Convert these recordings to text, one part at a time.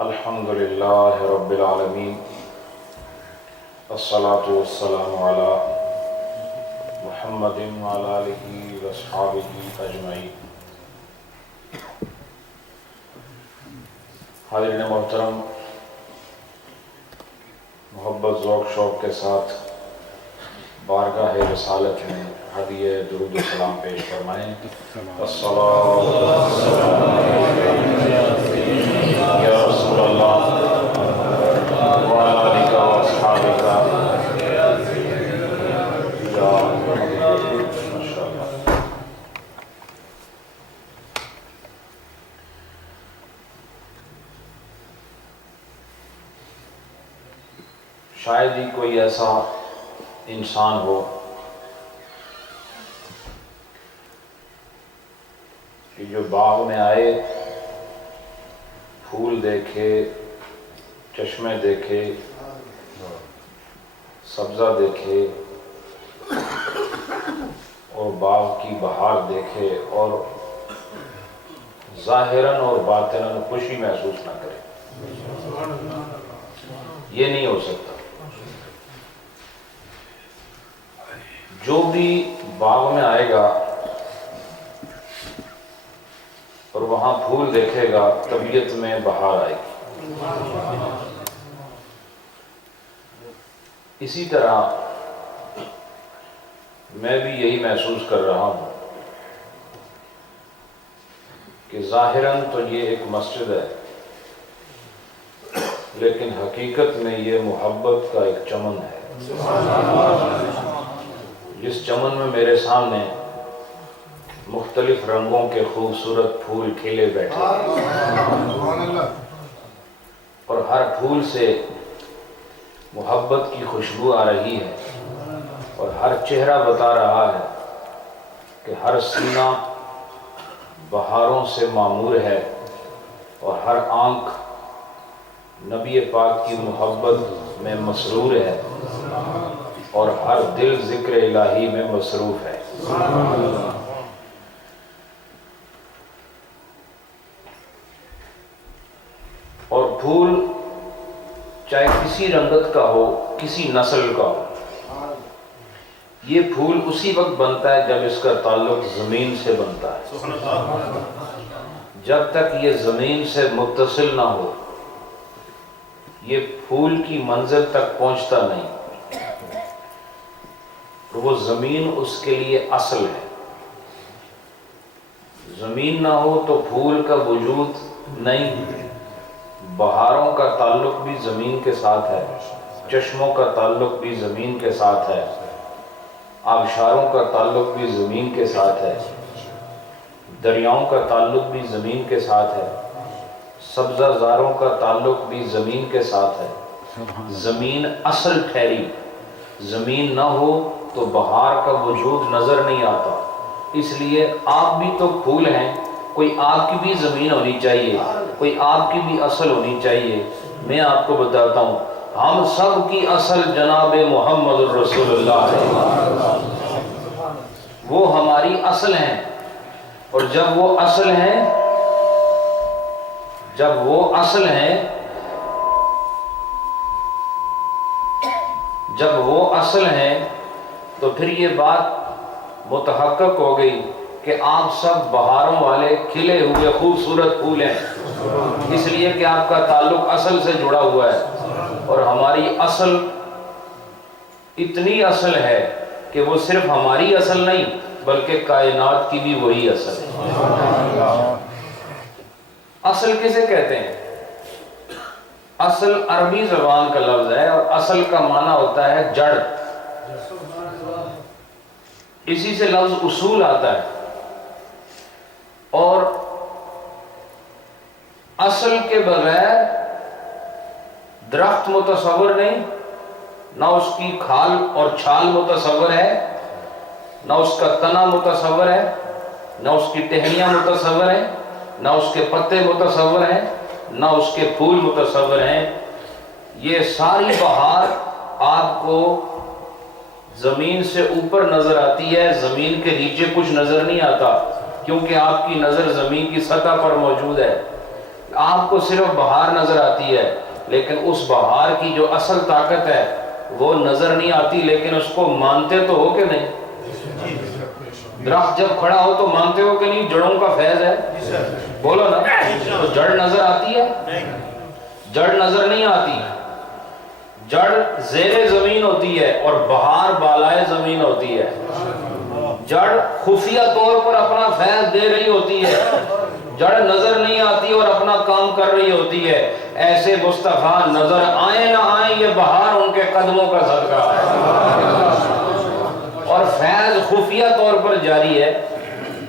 الحمد للہ رب العالمین والصلاة والسلام علی محمد وعلی آلہ واصحابہ اجمعین۔ حاضرین محترم، محبت ذوق شوق کے ساتھ بارگاہ رسالت میں ہدیہ درود و سلام پیش فرمائیں۔ الصلاۃ والسلام یا رسول اللہ وعلی آلہ واصحابہ یا ماشاءاللہ۔ شاید ہی کوئی ایسا انسان ہو کہ جو باغ میں آئے، پھول دیکھے، چشمے دیکھے، سبزہ دیکھے اور باغ کی بہار دیکھے اور ظاہراً اور باطناً خوشی محسوس نہ کرے۔ یہ نہیں ہو سکتا۔ جو بھی باغ میں آئے گا اور وہاں پھول دیکھے گا، طبیعت میں بہار آئے گی۔ اسی طرح میں بھی یہی محسوس کر رہا ہوں کہ ظاہراً تو یہ ایک مسجد ہے، لیکن حقیقت میں یہ محبت کا ایک چمن ہے۔ جس چمن میں میرے سامنے مختلف رنگوں کے خوبصورت پھول کھلے بیٹھے ہیں اور ہر پھول سے محبت کی خوشبو آ رہی ہے، اور ہر چہرہ بتا رہا ہے کہ ہر سینہ بہاروں سے معمور ہے، اور ہر آنکھ نبی پاک کی محبت میں مسرور ہے، اور ہر دل ذکر الہی میں مصروف ہے۔ اور پھول چاہے کسی رنگت کا ہو، کسی نسل کا ہو، یہ پھول اسی وقت بنتا ہے جب اس کا تعلق زمین سے بنتا ہے۔ جب تک یہ زمین سے متصل نہ ہو، یہ پھول کی منزل تک پہنچتا نہیں۔ وہ زمین اس کے لیے اصل ہے۔ زمین نہ ہو تو پھول کا وجود نہیں۔ بہاروں کا تعلق بھی زمین کے ساتھ ہے، چشموں کا تعلق بھی زمین کے ساتھ ہے، آبشاروں کا تعلق بھی زمین کے ساتھ ہے، دریاؤں کا تعلق بھی زمین کے ساتھ ہے، سبزہ زاروں کا تعلق بھی زمین کے ساتھ ہے۔ زمین اصل ٹھہری، زمین نہ ہو تو بہار کا وجود نظر نہیں آتا۔ اس لیے آپ بھی تو پھول ہیں، کوئی آپ کی بھی زمین ہونی چاہیے، کوئی آپ کی بھی اصل ہونی چاہیے۔ میں آپ کو بتاتا ہوں، ہم سب کی اصل جناب محمد الرسول اللہ ہے۔ وہ ہماری اصل ہیں، اور جب وہ اصل ہیں، تو پھر یہ بات متحقق ہو گئی کہ آپ سب بہاروں والے کھلے ہوئے خوبصورت پھول ہیں، اس لیے کہ آپ کا تعلق اصل سے جڑا ہوا ہے، اور ہماری اصل اتنی اصل ہے کہ وہ صرف ہماری اصل نہیں بلکہ کائنات کی بھی وہی اصل ہے۔ اصل کسے کہتے ہیں؟ اصل عربی زبان کا لفظ ہے، اور اصل کا معنی ہوتا ہے جڑ۔ اسی سے لفظ اصول آتا ہے، اور اصل کے بغیر درخت متصور نہیں، نہ اس کی کھال اور چھال متصور ہے، نہ اس کا تنا متصور ہے، نہ اس کی ٹہنیاں متصور ہیں، نہ اس کے پتے متصور ہیں، نہ اس کے پھول متصور ہیں۔ یہ ساری بہار آپ کو زمین سے اوپر نظر آتی ہے، زمین کے نیچے کچھ نظر نہیں آتا، کیونکہ آپ کی نظر زمین کی سطح پر موجود ہے۔ آپ کو صرف بہار نظر آتی ہے، لیکن اس بہار کی جو اصل طاقت ہے وہ نظر نہیں آتی، لیکن اس کو مانتے تو ہو کہ نہیں؟ درخت جب کھڑا ہو تو مانتے ہو کہ نہیں جڑوں کا فیض ہے؟ بولو نا، تو جڑ نظر آتی ہے؟ جڑ نظر نہیں آتی، جڑ زیر زمین ہوتی ہے اور بہار بالائے زمین ہوتی ہے۔ جڑ خفیہ طور پر اپنا فیض دے رہی ہوتی ہے، جڑ نظر نہیں آتی اور اپنا کام کر رہی ہوتی ہے۔ ایسے مصطفیٰ نظر آئیں نہ آئیں، یہ بہار ان کے قدموں کا صدقہ ہے، اور فیض خفیہ طور پر جاری ہے،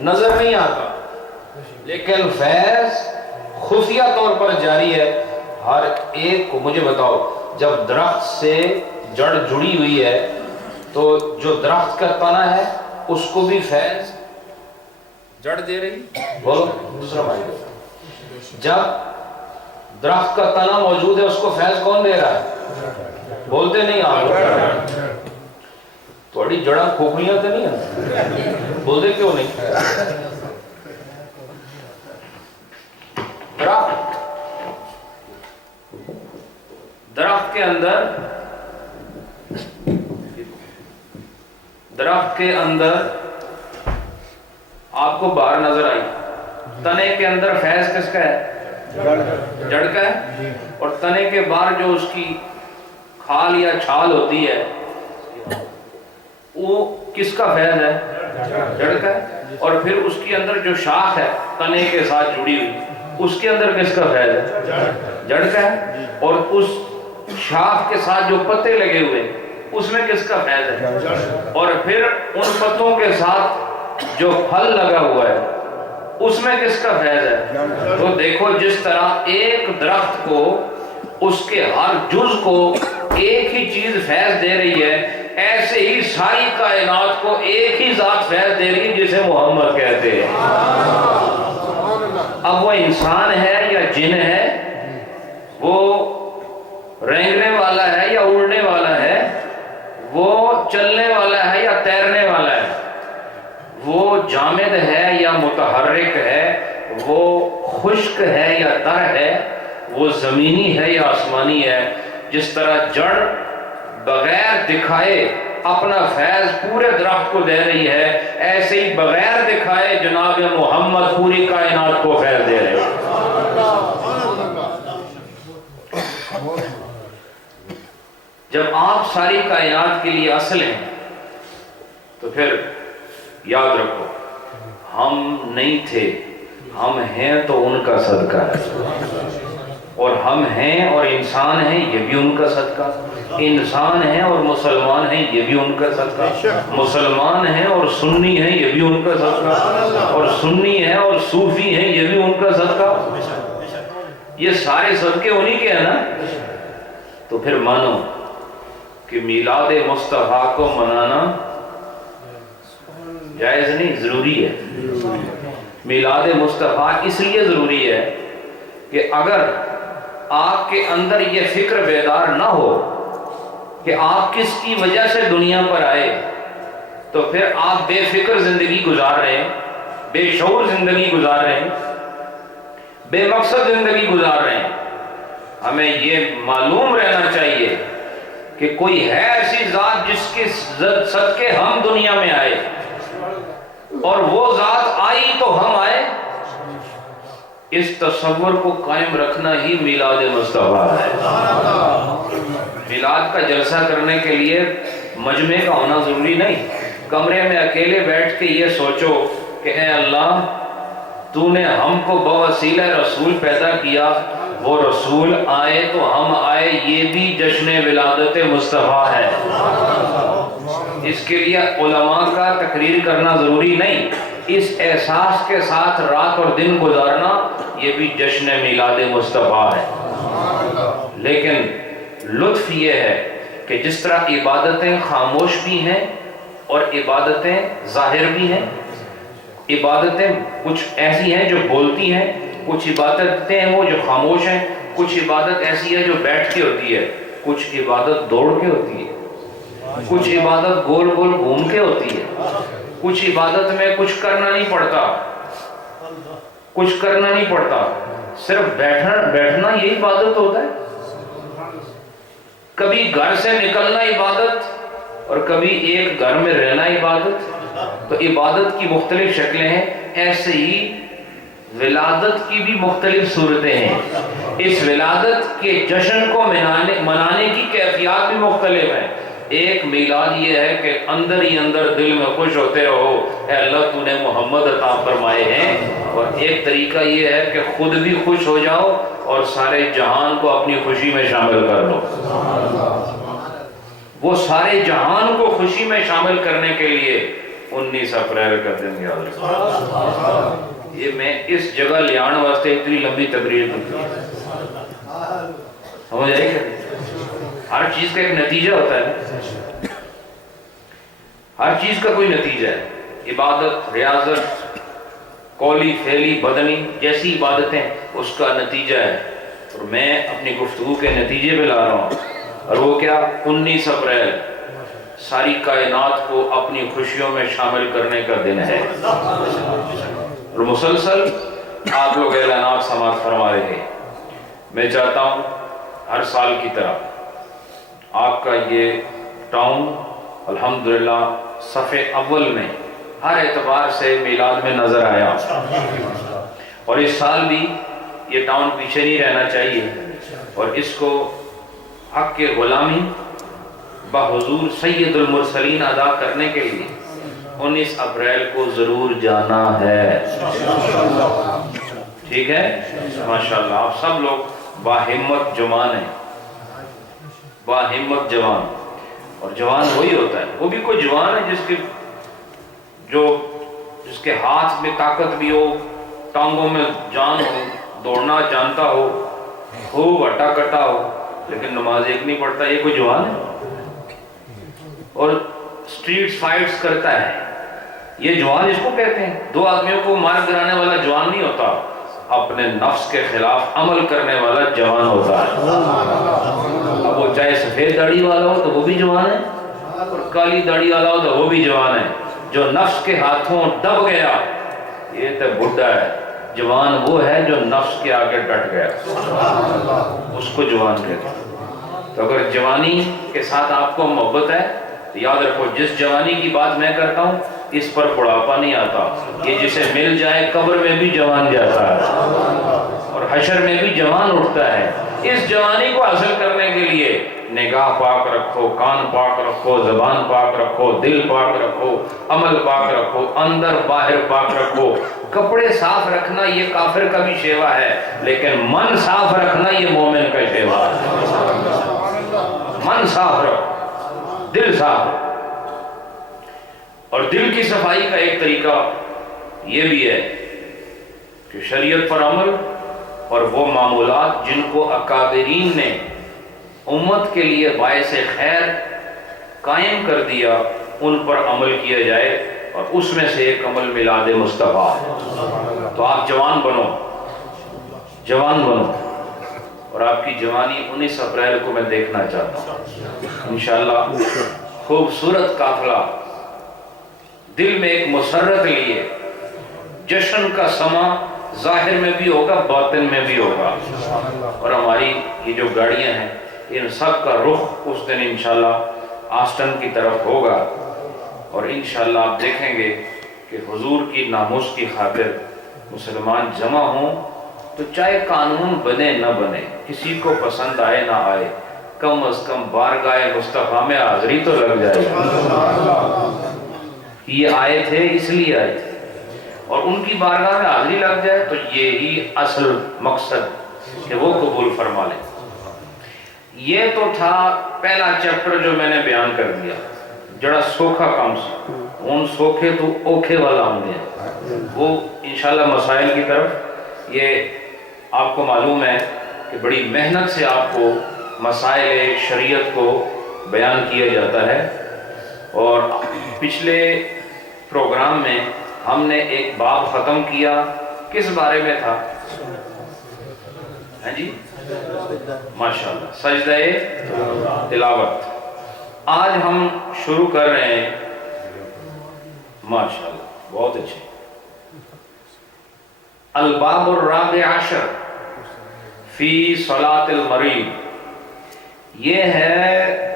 نظر نہیں آتا، لیکن فیض خفیہ طور پر جاری ہے۔ ہر ایک کو مجھے بتاؤ، جب درخت سے جڑ جڑی ہوئی ہے تو جو درخت کا تنا ہے اس کو بھی فیض جڑ دے رہی؟ بولو دوسرا بھائی، جب درخت کا تنا موجود ہے اس کو فیض کون دے رہا ہے؟ بولتے نہیں آپ، تھوڑی جڑاں کھوکھلیاں تو نہیں ہیں، بولتے کیوں نہیں؟ درخت کے اندر آپ کو بہار نظر آئی، تنے کے اندر فیض کس کا ہے؟ جڑ کا ہے، اور تنے کے باہر جو اس کی کھال یا چھال ہوتی ہے وہ کس کا فیض ہے؟ جڑ کا ہے، اور پھر اس کے اندر جو شاخ ہے تنے کے ساتھ جڑی ہوئی اس کے اندر کس کا فیض ہے؟ جڑ کا ہے، اور اس شاخ کے ساتھ جو پتے لگے ہوئے اس میں کس کا فیض ہے؟ اور پھر ان پتوں کے ساتھ جو پھل لگا ہوا ہے اس میں کس کا فیض ہے؟ تو دیکھو جس طرح ایک درخت کو اس کے ہر جز کو ایک ہی چیز فیض دے رہی ہے، ایسے ہی ساری کائنات کو ایک ہی ذات فیض دے رہی ہے جسے محمد کہتے ہیں۔ اب وہ انسان ہے یا جن ہے، وہ رینگنے والا ہے یا اڑنے والا ہے، وہ چلنے والا ہے یا تیرنے والا ہے، وہ جامد ہے یا متحرک ہے، وہ خشک ہے یا تر ہے، وہ زمینی ہے یا آسمانی ہے۔ جس طرح جڑ بغیر دکھائے اپنا فیض پورے درخت کو دے رہی ہے، ایسے ہی بغیر دکھائے جناب محمد پوری کائنات کو فیض دے رہے ہیں۔ جب آپ ساری کائنات کے لیے اصل ہیں تو پھر یاد رکھو ہم نہیں تھے، ہم ہیں تو ان کا صدقہ ہے، اور ہم ہیں اور انسان ہیں یہ بھی ان کا صدقہ، انسان ہیں اور مسلمان ہیں یہ بھی ان کا صدقہ، مسلمان ہیں اور سنی ہیں یہ بھی ان کا صدقہ، اور سنی ہیں اور صوفی ہیں یہ بھی ان کا صدقہ۔ یہ سارے صدقے انہی کے ہیں نا۔ تو پھر مانو کہ میلاد مصطفیٰ کو منانا جائز نہیں، ضروری ہے۔ میلاد مصطفیٰ اس لیے ضروری ہے کہ اگر آپ کے اندر یہ فکر بیدار نہ ہو کہ آپ کس کی وجہ سے دنیا پر آئے، تو پھر آپ بے فکر زندگی گزار رہے ہیں، بے شعور زندگی گزار رہے ہیں، بے مقصد زندگی گزار رہے ہیں۔ ہمیں یہ معلوم رہنا چاہیے کہ کوئی ہے ایسی ذات جس کے صدقے ہم دنیا میں آئے، اور وہ ذات آئی تو ہم آئے۔ اس تصور کو قائم رکھنا ہی میلاد مصطفیٰ ہے۔ میلاد کا جلسہ کرنے کے لیے مجمع کا ہونا ضروری نہیں، کمرے میں اکیلے بیٹھ کے یہ سوچو کہ اے اللہ تو نے ہم کو بوسیلہ رسول پیدا کیا، وہ رسول آئے تو ہم آئے، یہ بھی جشن ولادت مصطفیٰ ہے۔ اس کے لیے علماء کا تقریر کرنا ضروری نہیں، اس احساس کے ساتھ رات اور دن گزارنا یہ بھی جشن میلاد مصطفیٰ ہے۔ لیکن لطف یہ ہے کہ جس طرح عبادتیں خاموش بھی ہیں اور عبادتیں ظاہر بھی ہیں، عبادتیں کچھ ایسی ہیں جو بولتی ہیں، کچھ عبادتیں ہیں وہ جو خاموش ہیں، کچھ عبادت ایسی ہے جو بیٹھ کے ہوتی ہے، کچھ عبادت دوڑ کے ہوتی ہے، کچھ عبادت گول گول گھوم کے ہوتی ہے، کچھ عبادت میں کچھ کرنا نہیں پڑتا، کچھ کرنا نہیں پڑتا، صرف بیٹھنا یہ عبادت ہوتا ہے۔ کبھی گھر سے نکلنا عبادت اور کبھی ایک گھر میں رہنا عبادت۔ تو عبادت کی مختلف شکلیں ہیں، ایسے ہی ولادت کی بھی مختلف صورتیں ہیں۔ اس ولادت کے جشن کو منانے کی کیفیات بھی مختلف ہیں۔ ایک میلاد یہ ہے کہ اندر ہی اندر دل میں خوش ہوتے رہو، اے اللہ تو نے محمد عطا فرمائے ہیں، اور ایک طریقہ یہ ہے کہ خود بھی خوش ہو جاؤ اور سارے جہان کو اپنی خوشی میں شامل کر لو۔ وہ سارے جہان کو خوشی میں شامل کرنے کے لیے 19 اپریل کا دن یاد رکھو۔ یہ میں اس جگہ لے آنے واسطے اتنی لمبی تقریر کی، سمجھ آئی کہ ہر چیز کا ایک نتیجہ ہوتا ہے، ہر چیز کا کوئی نتیجہ ہے۔ عبادت، ریاضت، قولی، فعلی، بدنی جیسی عبادتیں اس کا نتیجہ ہے، اور میں اپنی گفتگو کے نتیجے پہ لا رہا ہوں، اور وہ کیا؟ 19 اپریل ساری کائنات کو اپنی خوشیوں میں شامل کرنے کا دن ہے، اور مسلسل آپ لوگ اعلانات سماعت فرما رہے ہیں۔ میں چاہتا ہوں ہر سال کی طرح آپ کا یہ ٹاؤن الحمدللہ صفحے اول میں ہر اعتبار سے میلاد میں نظر آیا، اور اس سال بھی یہ ٹاؤن پیچھے نہیں رہنا چاہیے، اور اس کو حق کے غلامی بحضور سید المرسلین ادا کرنے کے لیے 19 اپریل کو ضرور جانا ہے۔ ٹھیک ہے؟ ماشاءاللہ آپ سب لوگ باہمت جوان ہیں، باہمت جوان، اور جوان وہی ہوتا ہے، وہ بھی کوئی جوان ہے جس کے ہاتھ میں طاقت بھی ہو، ٹانگوں میں جان ہو، دوڑنا جانتا ہو، خوب ہٹا کٹا ہو، لیکن نماز ایک نہیں پڑھتا، یہ کوئی جوان ہے؟ اور سٹریٹ فائٹس کرتا ہے، یہ جوان اس کو کہتے ہیں۔ دو آدمیوں کو مار گرانے والا جوان نہیں ہوتا، اپنے نفس کے خلاف عمل کرنے والا جوان ہوتا ہے۔ اب وہ چاہے سفید داڑھی والا ہو تو وہ بھی جوان ہے، اور کالی داڑھی والا ہو تو وہ بھی جوان ہے۔ جو نفس کے ہاتھوں دب گیا یہ تو بڈھا ہے، جوان وہ ہے جو نفس کے آگے ڈٹ گیا، اس کو جوان کہتے ہیں۔ تو اگر جوانی کے ساتھ آپ کو محبت ہے تو یاد رکھو، جس جوانی کی بات میں کرتا ہوں اس پر بڑھاپا نہیں آتا، یہ جسے مل جائے قبر میں بھی جوان جاتا ہے اور حشر میں بھی جوان اٹھتا ہے۔ اس جوانی کو حاصل کرنے کے لیے نگاہ پاک رکھو، کان پاک رکھو، زبان پاک رکھو، دل پاک رکھو، عمل پاک رکھو، اندر باہر پاک رکھو۔ کپڑے صاف رکھنا یہ کافر کا بھی شیوا ہے، لیکن من صاف رکھنا یہ مومن کا شیوا ہے۔ من صاف رکھو، دل صاف رکھو، اور دل کی صفائی کا ایک طریقہ یہ بھی ہے کہ شریعت پر عمل اور وہ معمولات جن کو اکابرین نے امت کے لیے باعث خیر قائم کر دیا ان پر عمل کیا جائے، اور اس میں سے ایک عمل میلاد مصطفیٰ۔ تو آپ جوان بنو، جوان بنو، اور آپ کی جوانی 19 اپریل کو میں دیکھنا چاہتا ہوں انشاءاللہ۔ خوبصورت قافلہ دل میں ایک مسرت لیے، جشن کا سما ظاہر میں بھی ہوگا، باطن میں بھی ہوگا، اور ہماری یہ جو گاڑیاں ہیں ان سب کا رخ اس دن انشاءاللہ آسٹن کی طرف ہوگا، اور انشاءاللہ آپ دیکھیں گے کہ حضور کی ناموس کی خاطر مسلمان جمع ہوں، تو چاہے قانون بنے نہ بنے، کسی کو پسند آئے نہ آئے، کم از کم بارگاہ مصطفیٰ میں حاضری تو لگ جائے۔ یہ آئے تھے اس لیے آئے تھے، اور ان کی بارگاہ میں حاضری لگ جائے تو یہی اصل مقصد کہ وہ قبول فرما لیں۔ یہ تو تھا پہلا چیپٹر جو میں نے بیان کر دیا، جڑا سوکھا کام سی، ان سوکھے تو اوکھے والا ہوں گے، وہ انشاءاللہ مسائل کی طرف۔ یہ آپ کو معلوم ہے کہ بڑی محنت سے آپ کو مسائل شریعت کو بیان کیا جاتا ہے، اور پچھلے پروگرام میں ہم نے ایک باب ختم کیا، کس بارے میں تھا؟ ہاں جی، ماشاءاللہ، سجدہ تلاوت۔ آج ہم شروع کر رہے ہیں، ماشاءاللہ بہت اچھے، الباب الرابع عشر فی صلاۃ المریض۔ یہ ہے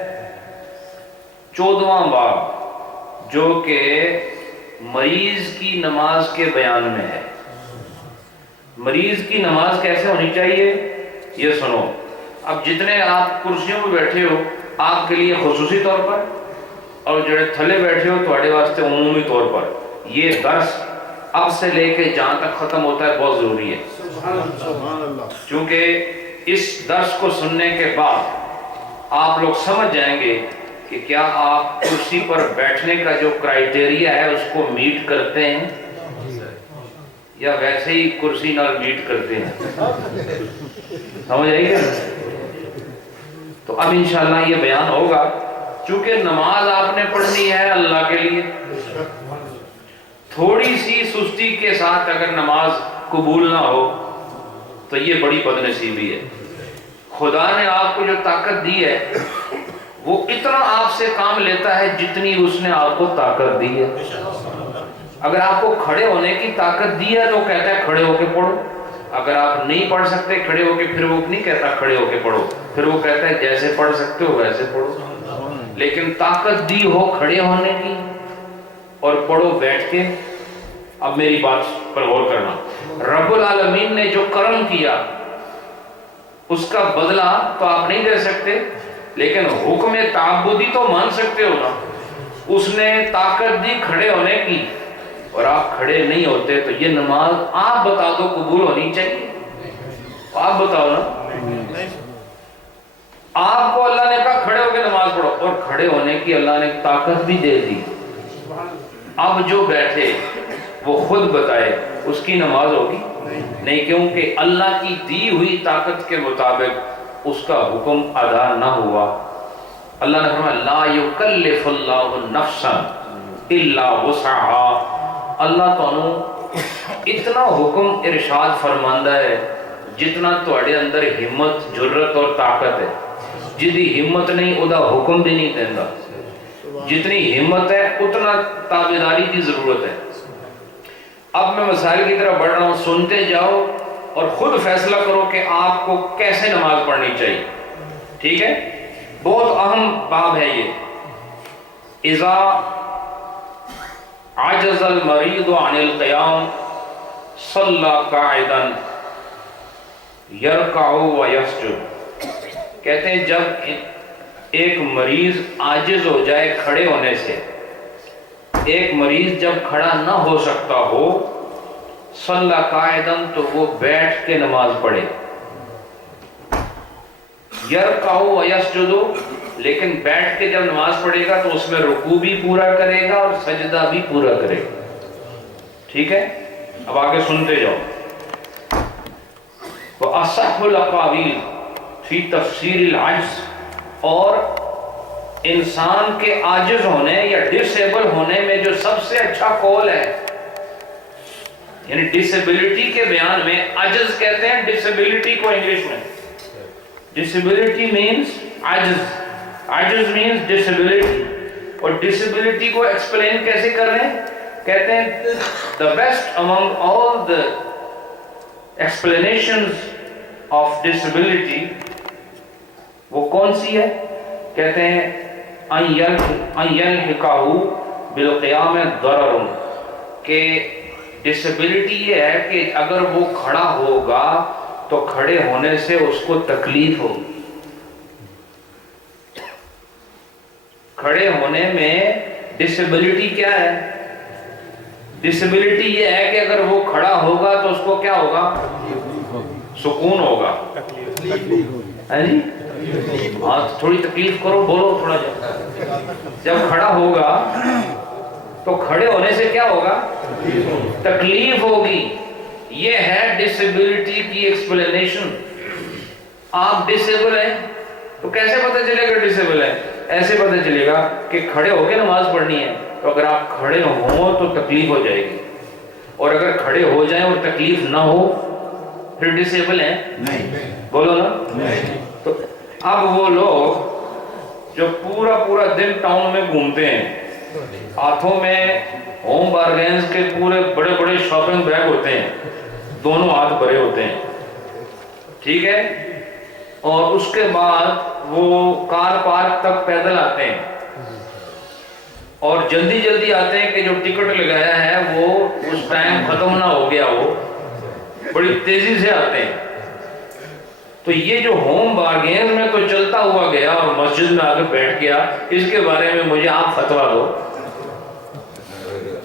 14واں باب جو کہ مریض کی نماز کے بیان میں ہے۔ مریض کی نماز کیسے ہونی چاہیے یہ سنو۔ اب جتنے آپ کرسیوں پہ بیٹھے ہو آپ کے لیے خصوصی طور پر، اور جڑے تھلے بیٹھے ہو تھوڑے واسطے عمومی طور پر، یہ درس اب سے لے کے جہاں تک ختم ہوتا ہے بہت ضروری ہے، کیونکہ اس درس کو سننے کے بعد آپ لوگ سمجھ جائیں گے کہ کیا آپ کرسی پر بیٹھنے کا جو کرائیٹیریا ہے اس کو میٹ کرتے ہیں یا ویسے ہی کرسی نال میٹ کرتے ہیں، سمجھ آئی گا؟ تو اب انشاءاللہ یہ بیان ہوگا، چونکہ نماز آپ نے پڑھنی ہے اللہ کے لیے۔ تھوڑی سی سستی کے ساتھ اگر نماز قبول نہ ہو تو یہ بڑی بدنصیبی ہے۔ خدا نے آپ کو جو طاقت دی ہے وہ اتنا آپ سے کام لیتا ہے جتنی اس نے آپ کو طاقت دی ہے۔ اگر آپ کو کھڑے ہونے کی طاقت دی ہے تو کہتا ہے کھڑے ہو کے پڑھو، اگر آپ نہیں پڑھ سکتے کھڑے ہو کے، پھر وہ نہیں کہتا کھڑے ہو کے پڑھو، پھر وہ کہتا ہے جیسے پڑھ سکتے ہو ویسے پڑھو۔ لیکن طاقت دی ہو کھڑے ہونے کی اور پڑھو بیٹھ کے۔ اب میری بات پر غور کرنا، رب العالمین نے جو کرم کیا اس کا بدلہ تو آپ نہیں دے سکتے، لیکن حکم تعبدی تو مان سکتے ہو نا۔ اس نے طاقت دی کھڑے ہونے کی اور آپ کھڑے نہیں ہوتے، تو یہ نماز آپ بتا دو قبول ہونی چاہیے؟ آپ بتاؤ نا۔ آپ کو اللہ نے کہا کھڑے ہو کے نماز پڑھو، اور کھڑے ہونے کی اللہ نے طاقت بھی دے دی۔ اب جو بیٹھے وہ خود بتائے اس کی نماز ہوگی نہیں، کیونکہ اللہ کی دی ہوئی طاقت کے مطابق اس کا حکم ادا نہ ہوا۔ اللہ نے فرمایا لا یکلف اللہ نفسا الا وسعها۔ اللہ تعالیٰ اتنا حکم ارشاد فرماندہ ہے جتنا تواڈے اندر ہمت، جرت اور طاقت ہے۔ جدی ہمت نہیں ادا حکم بھی نہیں دیندا، جتنی ہمت ہے اتنا تابعداری کی ضرورت ہے۔ اب میں مسائل کی طرف بڑھ رہا ہوں، سنتے جاؤ اور خود فیصلہ کرو کہ آپ کو کیسے نماز پڑھنی چاہیے، ٹھیک ہے؟ بہت اہم باب ہے یہ۔ اذا عجز المریض عن القیام صلی قاعدا یرکع ویسجد۔ کہتے ہیں جب ایک مریض عاجز ہو جائے کھڑے ہونے سے، ایک مریض جب کھڑا نہ ہو سکتا ہو، صلی قاعدا تو وہ بیٹھ کے نماز پڑھے، یرکع ویسجد، لیکن بیٹھ کے جب نماز پڑھے گا تو اس میں رکوع بھی پورا کرے گا اور سجدہ بھی پورا کرے گا، ٹھیک ہے؟ اب آگے سنتے جاؤ۔ وَأَصَحُّ الْأَقَاوِيلِ فی تفسیر العجز، اور انسان کے عاجز ہونے یا ڈسیبل ہونے میں جو سب سے اچھا قول ہے، یعنی ڈسیبلٹی کے بیان میں، عجز کہتے ہیں ڈسیبلٹی کو انگلش میں، ڈسیبلٹی مینز عجز، عجز مینز ڈسیبلٹی، اور ڈسیبلٹی کو ایکسپلین کیسے کر رہے ہیں؟ کہتے ہیں the best among all the explanations of disability وہ کون سی ہے؟ کہتے ہیں ان یلحقہ بالقیام ضرر، کہ ڈسیبلٹی یہ ہے کہ اگر وہ کھڑا ہوگا تو کھڑے ہونے سے اس کو تکلیف ہوگی۔ کھڑے ہونے میں ڈسیبلٹی کیا ہے؟ ڈسیبلٹی یہ ہے کہ اگر وہ کھڑا ہوگا تو اس کو کیا ہوگا؟ سکون ہوگا، ہے جی؟ ہاں تھوڑی تکلیف کرو، بولو تھوڑا جب کھڑا ہوگا تو کھڑے ہونے سے کیا ہوگا؟ تکلیف ہوگی۔ یہ ہے ڈسیبلٹی کی ایکسپلینیشن۔ آپ ڈسیبل ہیں، تو کیسے پتہ چلے گا ڈسیبل ہے؟ ایسے پتہ چلے گا کہ کھڑے ہو کے نماز پڑھنی ہے تو اگر آپ کھڑے ہوں تو تکلیف ہو جائے گی، اور اگر کھڑے ہو جائیں اور تکلیف نہ ہو پھر ڈسیبل ہیں؟ نہیں، بولو نا نہیں۔ تو اب وہ لوگ جو پورا دن ٹاؤن میں گھومتے ہیں، ہاتھوں میں ہوم بارگینز کے پورے بڑے بڑے شاپنگ بیگ ہوتے ہیں، دونوں ہاتھ بھرے ہوتے ہیں، ٹھیک ہے، اور اس کے بعد وہ کار پارک تک پیدل آتے ہیں اور جلدی آتے ہیں کہ جو ٹکٹ لگایا ہے وہ اس ٹائم ختم نہ ہو گیا، وہ بڑی تیزی سے آتے ہیں۔ تو یہ جو ہوم بارگینز میں تو چلتا ہوا گیا اور مسجد میں آ کے بیٹھ گیا، اس کے بارے میں مجھے آپ فتویٰ دو۔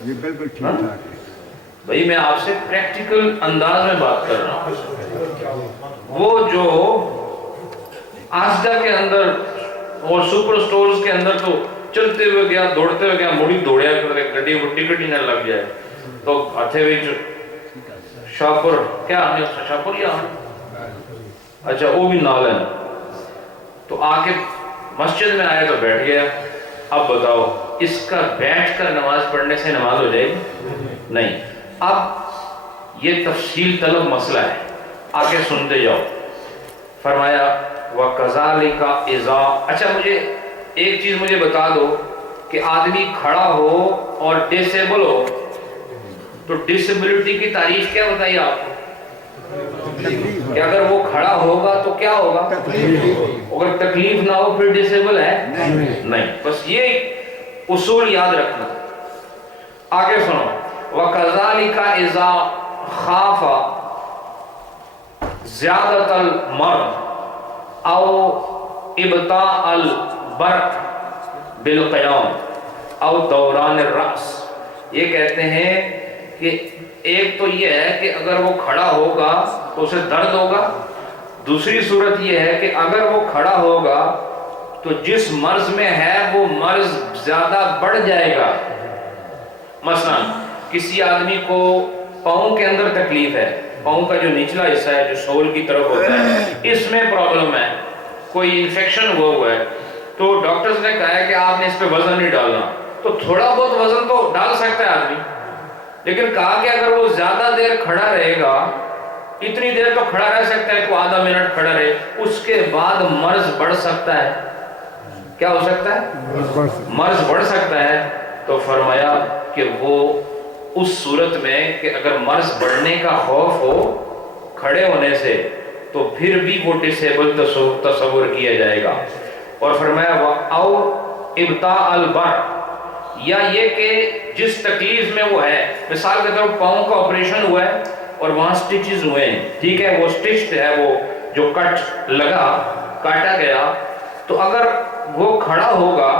یہ بالکل ٹھیک ٹھاک ہے بھائی، میں آپ سے پریکٹیکل انداز میں بات کر رہا ہوں۔ وہ جو آسڈا کے اندر اور سپر سٹورز کے اندر تو چلتے ہوئے گیا، دوڑتے ہوئے گیا، مڑی دوڑیا گڈی وہ ٹکٹ ہی نہ لگ جائے تو ہتھے وچ شاپر کیا آنے اس شاپر یا اچھا وہ بھی نال ہے، تو آ کے مسجد میں آیا تو بیٹھ گیا۔ اب بتاؤ اس کا بیٹھ کر نماز پڑھنے سے نماز ہو جائے گی؟ نہیں۔ اب یہ تفصیل طلب مسئلہ ہے، آگے سنتے جاؤ۔ فرمایا وَكَذَلِكَ إِذَا، اچھا مجھے ایک چیز مجھے بتا دو کہ آدمی کھڑا ہو اور ڈسیبل ہو تو ڈسیبلٹی کی تعریف کیا بتائی آپ کو؟ کہ اگر وہ کھڑا ہوگا تو کیا ہوگا؟ اگر تکلیف نہ ہو پھر ڈسیبل ہے؟ نہیں۔ بس یہ اصول یاد رکھنا۔ آگے سنو، وَكَذَلِكَ إِذَا خَافَ زِيَادَةَ الْمَرْضِ أَوْ إِبْطَاءَ الْبَرْقِ بِالْقِيَامِ أَوْ دَوْرَانِ الرَّأْسِ، یہ کہتے ہیں کہ ایک تو یہ ہے کہ اگر وہ کھڑا ہوگا تو اسے درد ہوگا، دوسری صورت یہ ہے کہ اگر وہ کھڑا ہوگا تو جس مرض میں ہے وہ مرض زیادہ بڑھ جائے گا۔ مثلا کسی آدمی کو پاؤں کے اندر تکلیف ہے، پاؤں کا جو نچلا حصہ ہے جو سول کی طرف ہوتا ہے اس میں پرابلم ہے، کوئی انفیکشن ہوا ہے، تو ڈاکٹرز نے کہا ہے کہ آپ نے اس پہ وزن نہیں ڈالنا، تو تھوڑا بہت وزن تو ڈال سکتا ہے آدمی، لیکن کہا کہ اگر وہ زیادہ دیر کھڑا رہے گا، اتنی دیر تو کھڑا رہ سکتا ہے، کوئی آدھا منٹ کھڑا رہے، اس کے بعد مرض بڑھ سکتا ہے۔ کیا ہو سکتا ہے؟ مرض بڑھ سکتا ہے۔ تو فرمایا کہ وہ اس صورت میں کہ اگر مرض بڑھنے کا خوف ہو کھڑے ہونے سے تو پھر بھی وہ ڈسیبل تصور کیا جائے گا۔ اور فرمایا او ابطاء البر، یا یہ کہ جس تکلیف میں وہ ہے، مثال کے طور پاؤں کا آپریشن ہوا ہے اور وہاں سٹیچز ہوئے ہیں، ٹھیک ہے، وہ سٹیچ ہے، وہ جو کٹ لگا، کاٹا گیا، تو اگر وہ کھڑا ہوگا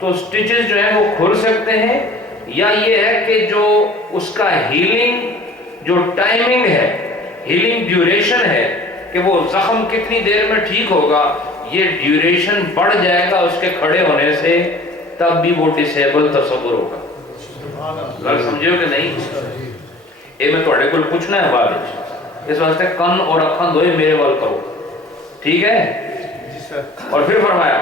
تو سٹیچز جو ہیں وہ کھل سکتے ہیں، یا یہ ہے کہ جو اس کا ہیلنگ جو ٹائمنگ ہے، ہیلنگ ڈیوریشن ہے کہ وہ زخم کتنی دیر میں ٹھیک ہوگا، یہ ڈیوریشن بڑھ جائے گا اس کے کھڑے ہونے سے، تب بھی وہ ڈسیبل تصور ہوگا۔ گل سمجھے کہ نہیں؟ یہ میں تھوڑے کو پوچھنا ہے بعد، اس واسطے کن اور اکھن دوئے میرے وال کرو، ٹھیک ہے؟ اور پھر فرمایا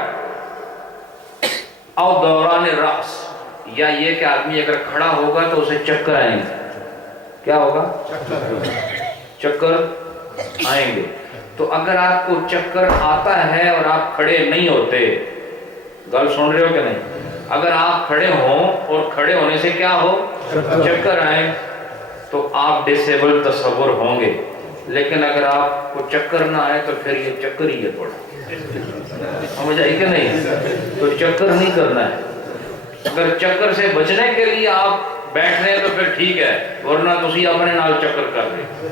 او دوران راس، یا یہ کہ آدمی اگر کھڑا ہوگا تو اسے چکر آئیں گے۔ کیا ہوگا؟ چکر آئیں گے۔ تو اگر آپ کو چکر آتا ہے اور آپ کھڑے نہیں ہوتے، گل سن رہے ہو کہ نہیں؟ اگر آپ کھڑے ہوں اور کھڑے ہونے سے کیا ہو؟ چکر آئیں، تو آپ ڈسیبل تصور ہوں گے، لیکن اگر آپ کو چکر نہ آئے تو پھر یہ چکر ہی ہے تھوڑا، سمجھ آئی کہ نہیں؟ تو چکر نہیں کرنا ہے۔ اگر چکر سے بچنے کے لیے آپ بیٹھ رہے ہیں تو پھر ٹھیک ہے، ورنہ تسی اپنے نال چکر کر رہے،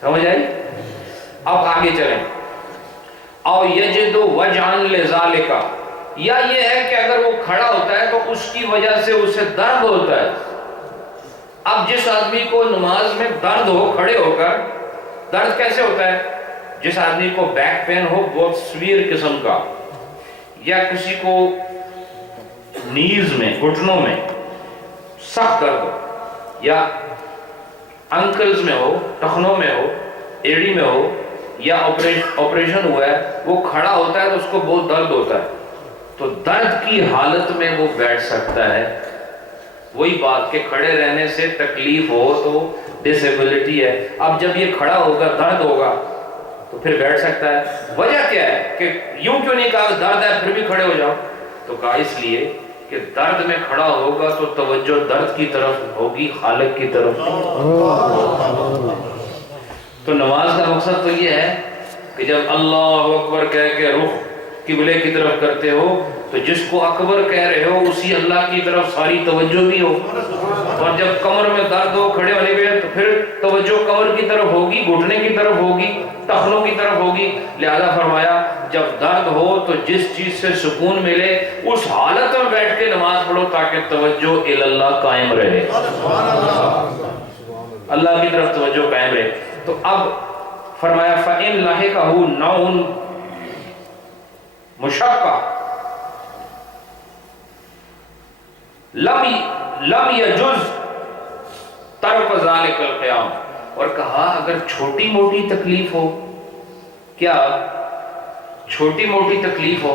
سمجھ آئی؟ اب آگے چلیں۔ او یجد وجعن لذالک، یا یہ ہے کہ اگر وہ کھڑا ہوتا ہے تو اس کی وجہ سے اسے درد ہوتا ہے۔ اب جس آدمی کو نماز میں درد ہو کھڑے ہو کر، درد کیسے ہوتا ہے؟ جس آدمی کو بیک پین ہو بہت سویر قسم کا، یا کسی کو نیز میں گھٹنوں میں سخت درد ہو، یا انکلز میں ہو، ٹخنوں میں ہو، ایڑی میں ہو، یا آپریشن ہوا ہے، وہ کھڑا ہوتا ہے تو اس کو بہت درد ہوتا ہے، تو درد کی حالت میں وہ بیٹھ سکتا ہے۔ وہی بات کہ کھڑے رہنے سے تکلیف ہو تو ڈسیبلٹی ہے، اب جب یہ کھڑا ہوگا درد ہوگا تو پھر بیٹھ سکتا ہے۔ وجہ کیا ہے کہ یوں کیوں نہیں کہا درد ہے پھر بھی کھڑے ہو جاؤ؟ تو کہا اس لیے کہ درد میں کھڑا ہوگا تو توجہ درد کی طرف ہوگی، خالق کی طرف نہیں۔ تو نماز کا مقصد تو یہ ہے کہ جب اللہ اکبر کہہ کے رخ قبلے کی طرف کرتے ہو تو جس کو اکبر کہہ رہے ہو اسی اللہ کی طرف ساری توجہ بھی ہو، اور جب کمر میں درد ہو کھڑے ہونے پہ تو پھر توجہ کمر کی طرف ہوگی، گھٹنے کی طرف ہوگی، ٹخنوں کی طرف ہوگی۔ لہذا فرمایا جب درد ہو تو جس چیز سے سکون ملے اس حالت میں بیٹھ کے نماز پڑھو تاکہ توجہ اللہ قائم رہے، اللہ کی طرف توجہ قائم رہے۔ تو اب فرمایا فَإِن لَحِقَهُ نَوْءٌ مشقہ لم یجز ترک ذالک القیام، اور کہا اگر چھوٹی موٹی تکلیف ہو، کیا چھوٹی موٹی تکلیف ہو،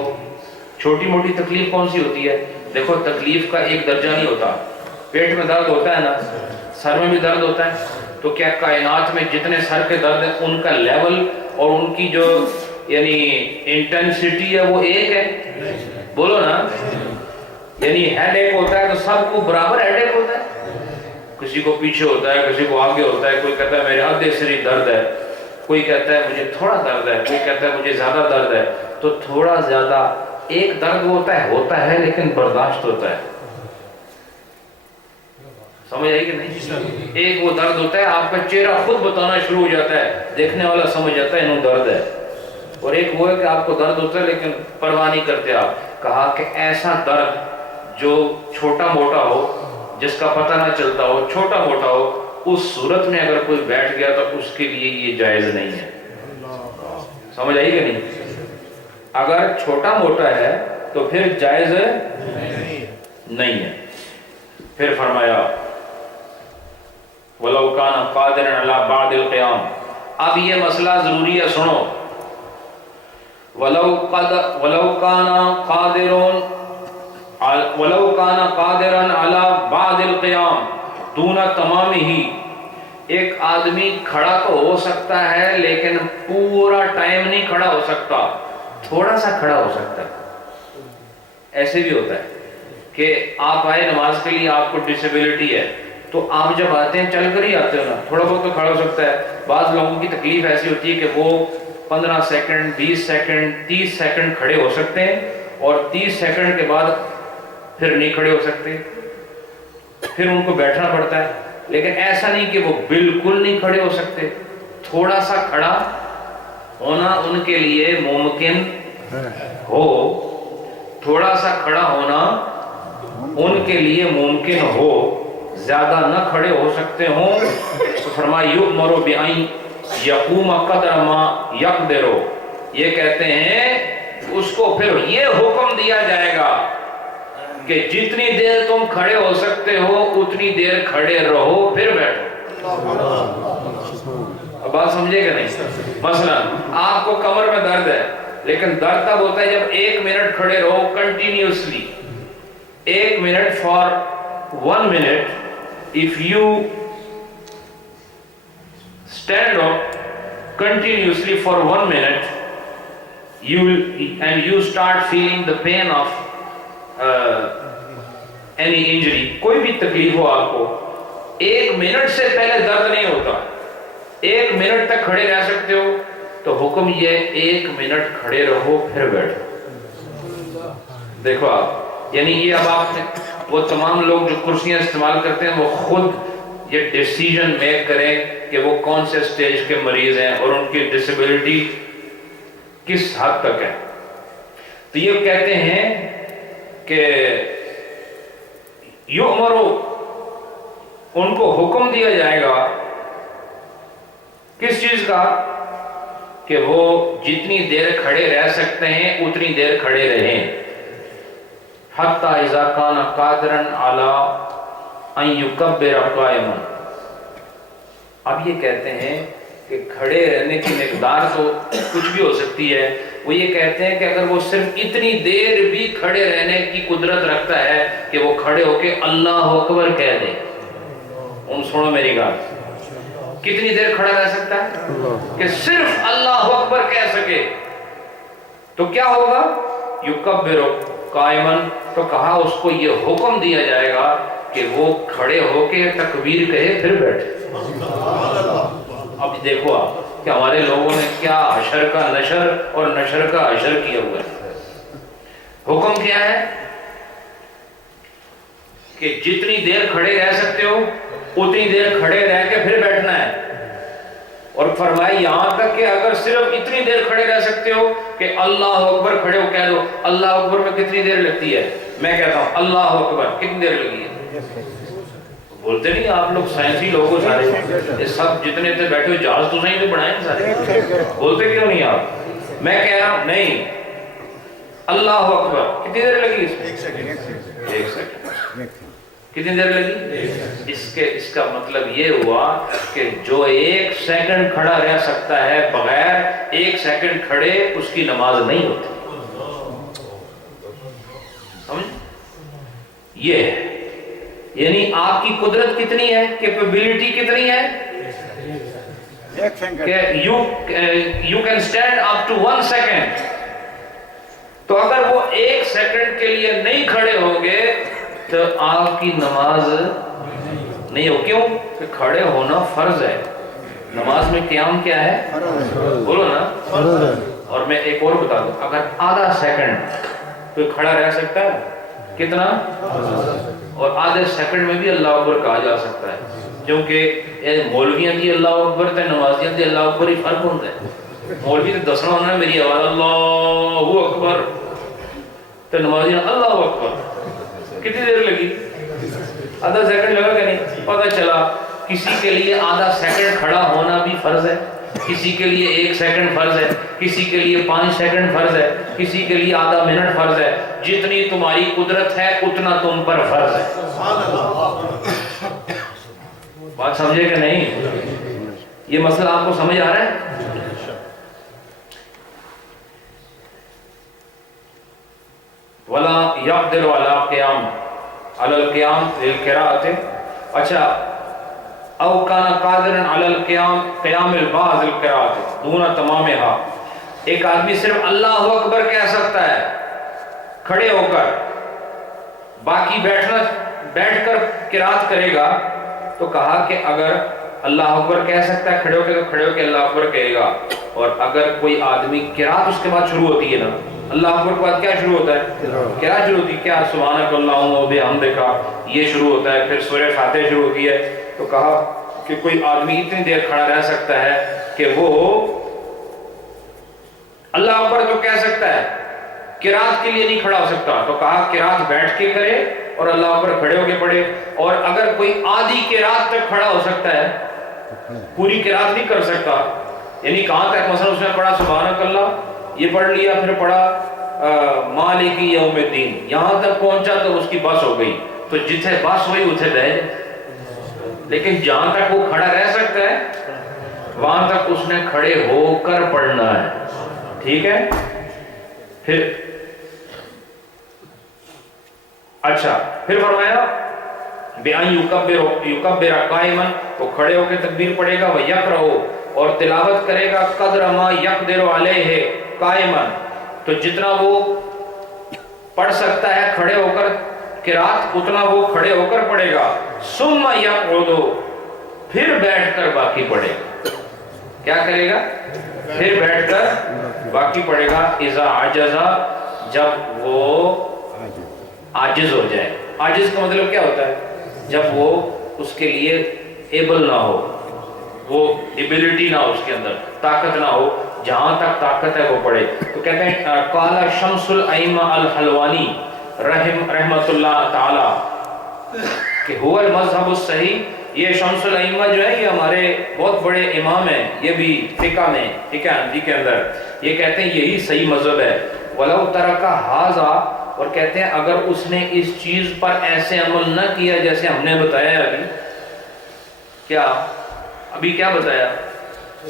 چھوٹی موٹی تکلیف کون سی ہوتی ہے؟ دیکھو تکلیف کا ایک درجہ نہیں ہوتا، پیٹ میں درد ہوتا ہے نا، سر میں بھی درد ہوتا ہے، تو کیا کائنات میں جتنے سر کے درد ہیں ان کا لیول اور ان کی جو یعنی انٹینسٹی ہے وہ ایک ہے؟ بولو نا، یعنی ہیڈ ایک ہوتا ہے تو سب کو برابر ہیڈ ایک ہوتا ہے؟ کسی کو پیچھے ہوتا ہے، کسی کو آگے ہوتا ہے، کوئی کہتا ہے میرے آدھے سری درد ہے، کوئی کہتا ہے مجھے تھوڑا درد ہے، کوئی کہتا ہے مجھے زیادہ درد ہے۔ تو تھوڑا زیادہ ایک درد ہوتا ہے لیکن برداشت ہوتا ہے، سمجھ آئی کہ نہیں؟ ایک وہ درد ہوتا ہے آپ کا چہرہ خود بتانا شروع ہو جاتا ہے، دیکھنے والا سمجھ جاتا ہے انہوں درد ہے، اور ایک وہ ہے کہ آپ کو درد ہوتا ہے لیکن پرواہ نہیں کرتے آپ۔ کہا کہ ایسا درد جو چھوٹا موٹا ہو، جس کا پتہ نہ چلتا ہو، چھوٹا موٹا ہو، اس صورت میں اگر کوئی بیٹھ گیا تو اس کے لیے یہ جائز نہیں ہے، سمجھ آئی کہ نہیں؟ اگر چھوٹا موٹا ہے تو پھر جائز نہیں ہے۔ پھر فرمایا وَلَوْ كَانَ قَادِرًا عَلَى بَعْضِ الْقِيَامِ، اب یہ مسئلہ ضروری ہے، سنو۔ وَلَوْ كَانَ قَادِرًا عَلَى بَعْضِ الْقِيَامِ دُونَ تَمَامِهِ، ایک آدمی کھڑا تو ہو سکتا ہے لیکن پورا ٹائم نہیں کھڑا ہو سکتا، تھوڑا سا کھڑا ہو سکتا ہے۔ ایسے بھی ہوتا ہے کہ آپ آئے نماز کے لیے، آپ کو ڈسیبلٹی ہے، تو آپ جب آتے ہیں چل کر ہی آتے ہو نا، تھوڑا بہت تو کھڑا ہو سکتا ہے۔ بعض لوگوں کی تکلیف ایسی ہوتی ہے کہ وہ 15 سیکنڈ 20 سیکنڈ 30 سیکنڈ کھڑے ہو سکتے ہیں، اور 30 سیکنڈ کے بعد پھر نہیں کھڑے ہو سکتے، پھر ان کو بیٹھنا پڑتا ہے۔ لیکن ایسا نہیں کہ وہ بالکل نہیں کھڑے ہو سکتے، تھوڑا سا کھڑا ہونا ان کے لیے ممکن ہو، تھوڑا سا کھڑا ہونا ان کے لیے ممکن ہو، زیادہ نہ کھڑے ہو سکتے ہوں، تو فرمایا یؤمر بأن یقوم قدر ما یقدر، یہ کہتے ہیں اس کو پھر یہ حکم دیا جائے گا کہ جتنی دیر تم کھڑے ہو سکتے ہو اتنی دیر کھڑے رہو، پھر بیٹھو۔ اب بات سمجھے کہ نہیں؟ مثلا آپ کو کمر میں درد ہے، لیکن درد تب ہوتا ہے جب 1 منٹ کھڑے رہو continuously, 1 minute for 1 minute. If you stand up continuously for 1 minute, you start feeling the pain of any injury. کوئی بھی تکلیف ہو آپ کو، 1 منٹ سے پہلے درد نہیں ہوتا، 1 منٹ تک کھڑے رہ سکتے ہو، تو حکم یہ 1 منٹ کھڑے رہو پھر بیٹھو۔ دیکھو آپ، یعنی یہ اب آپ نے وہ تمام لوگ جو کرسیاں استعمال کرتے ہیں وہ خود یہ ڈیسیجن میک کریں کہ وہ کون سے سٹیج کے مریض ہیں اور ان کی ڈسیبلٹی کس حد تک ہے۔ تو یہ کہتے ہیں کہ یؤمرو، ان کو حکم دیا جائے گا کس چیز کا؟ کہ وہ جتنی دیر کھڑے رہ سکتے ہیں اتنی دیر کھڑے رہیں، حتی اذا کان قادرا علی ان یکبر قائما۔ اب یہ کہتے ہیں کہ کھڑے رہنے کی مقدار تو کچھ بھی ہو سکتی ہے. وہ یہ کہتے ہیں کہ اگر وہ صرف اتنی دیر بھی کھڑے رہنے کی قدرت رکھتا ہے کہ وہ کھڑے ہو کے اللہ اکبر کہہ دے. سنو میری بات, کتنی دیر کھڑا رہ سکتا ہے کہ صرف اللہ اکبر کہہ سکے, تو کیا ہوگا؟ یکبر قائما, تو کہا اس کو یہ حکم دیا جائے گا کہ وہ کھڑے ہو کے تکبیر کہے پھر بیٹھے. اب دیکھو آپ کہ ہمارے لوگوں نے کیا حشر کا نشر اور نشر کا حشر کیا ہوا ہے. حکم کیا ہے کہ جتنی دیر کھڑے رہ سکتے ہو اتنی دیر کھڑے رہ کے پھر بیٹھنا ہے. اور فرمایا یہاں تک کہ اگر صرف اتنی دیر کھڑے رہ سکتے ہو کہ اللہ اکبر کھڑے ہو کہہ دو. اللہ اکبر میں کتنی دیر لگتی ہے؟ میں کہتا ہوں اللہ اکبر, کتنی دیر لگی ہے؟ بولتے نہیں آپ لوگ سائنسی لوگ ہو سارے, یہ سب جتنے تھے بیٹھے ہو جہاز تو صحیح تو بنائیں سارے, بولتے کیوں نہیں آپ؟ میں کہہ رہا ہوں نہیں, اللہ اکبر کتنی دیر لگی اس میں؟ 1 سیکنڈ. کتنی دیر لگی؟ اس کا مطلب یہ ہوا کہ جو 1 سیکنڈ کھڑا رہ سکتا ہے بغیر 1 سیکنڈ کھڑے, اس کی نماز نہیں ہوتی. سمجھ؟ یہ ہے, یعنی آپ کی قدرت کتنی ہے, کیپیبلٹی کتنی ہے کہ you can stand up to 1 second. تو اگر وہ 1 سیکنڈ کے لیے نہیں کھڑے ہوں گے تو آپ کی نماز نہیں ہو. کیوں کہ کھڑے ہونا فرض ہے. نماز میں قیام کیا ہے؟ بولو نا. اور میں ایک اور بتا دوں, اگر آدھا سیکنڈ کوئی کھڑا رہ سکتا ہے, کتنا؟ اور آدھے سیکنڈ میں بھی اللہ اکبر کہا جا سکتا ہے, کیونکہ مولویاں دی اللہ اکبر تے نمازیاں دی اللہ اکبر ہی فرق ہوتا ہے. مولوی تو دسنا ہونا ہے میری آواز اللہ اکبر, تو نمازیاں اللہ اکبر. کتنی دیر لگی؟ آدھا سیکنڈ لگا کہ نہیں؟ پتہ چلا کسی کے لیے آدھا سیکنڈ کھڑا ہونا بھی فرض ہے, کسی کے لیے 1 سیکنڈ فرض ہے, کسی کے لیے 5 سیکنڈ فرض ہے, کسی کے لیے آدھا منٹ فرض ہے. جتنی تمہاری قدرت ہے اتنا تم پر فرض ہے. بات سمجھے کہ نہیں؟ یہ مسئلہ آپ کو سمجھ آ رہا ہے؟ وَلَا يَقْدِرُ عَلَىٰ قِيَامٍ عَلَى الْقِيَامِ لِلْقِرَاءَةِ. اچھا, او کان قادرن علی القیام قیام البعض القراءۃ دون تمامها. ایک آدمی صرف اللہ اکبر کہہ سکتا ہے کھڑے ہو کر, باقی بیٹھ کر قرات کرے گا. تو کہا کہ اگر اللہ اکبر کہہ سکتا ہے کھڑے ہو کے تو کھڑے ہو کے اللہ اکبر کہے گا. اور اگر کوئی آدمی قرات اس کے بعد شروع ہوتی ہے نا, اللہ اکبر کے بعد کیا شروع ہوتا ہے؟ قرات شروع ہوتی ہے. کیا سبحانک اللہم و بحمدک, یہ شروع ہوتا ہے. پھر سورہ فاتحہ شروع ہوتی ہے. تو کہا کہ کوئی آدمی اتنی دیر کھڑا رہ سکتا ہے کہ وہ اللہ اکبر تو کہہ سکتا ہے, قرات کے لیے نہیں کھڑا ہو سکتا. تو کہا قرات بیٹھ کے کرے اور اللہ اکبر کھڑے ہو کے پڑھے. اور اگر کوئی آدھی قرات تک کھڑا ہو سکتا ہے, پوری قرات نہیں کر سکتا, یعنی کہاں تک مثلا اس نے پڑھا سبحانک اللہ, یہ پڑھ لیا, پھر پڑھا مالک یوم الدین, یہاں تک پہنچا تو اس کی بس ہو گئی. تو جتھے بس ہوئی اتھے بہ, لیکن جہاں تک وہ کھڑا رہ سکتا ہے وہاں تک اس نے کھڑے ہو کر پڑھنا ہے. ٹھیک ہے. پھر اچھا, پھر فرمایا بیان یکبر قائما, تو کھڑے ہو کے تکبیر پڑھے گا. ویقرأ, اور تلاوت کرے گا قدر ما یقدر علیہ قائما, تو جتنا وہ پڑھ سکتا ہے کھڑے ہو کر قرات اتنا وہ کھڑے ہو کر پڑھے گا. ثم یقعد, پھر بیٹھ کر باقی پڑھے گا. کیا کرے گا؟ پھر بیٹھ کر باقی پڑھے گا. اذا عجز, جب وہ عاجز ہو جائے. عاجز کا مطلب کیا ہوتا ہے؟ جب وہ اس کے لیے ایبل نہ ہو, وہ ایبلٹی نہ ہو, اس کے اندر طاقت نہ ہو, جہاں تک طاقت ہے وہ پڑھے. تو کہتے ہیں قال شمس الائمہ الحلوانی رحمت اللہ تعالی کہ هو المذہب الصحیح. یہ شمس الائمہ جو ہے یہ ہمارے بہت بڑے امام ہیں, یہ بھی فقہ میں, فقہ حنفی کے اندر, یہ کہتے ہیں یہی صحیح مذہب ہے. ولو ترک ھذا, اور کہتے ہیں اگر اس نے اس چیز پر ایسے عمل نہ کیا جیسے ہم نے بتایا ابھی. کیا ابھی کیا بتایا؟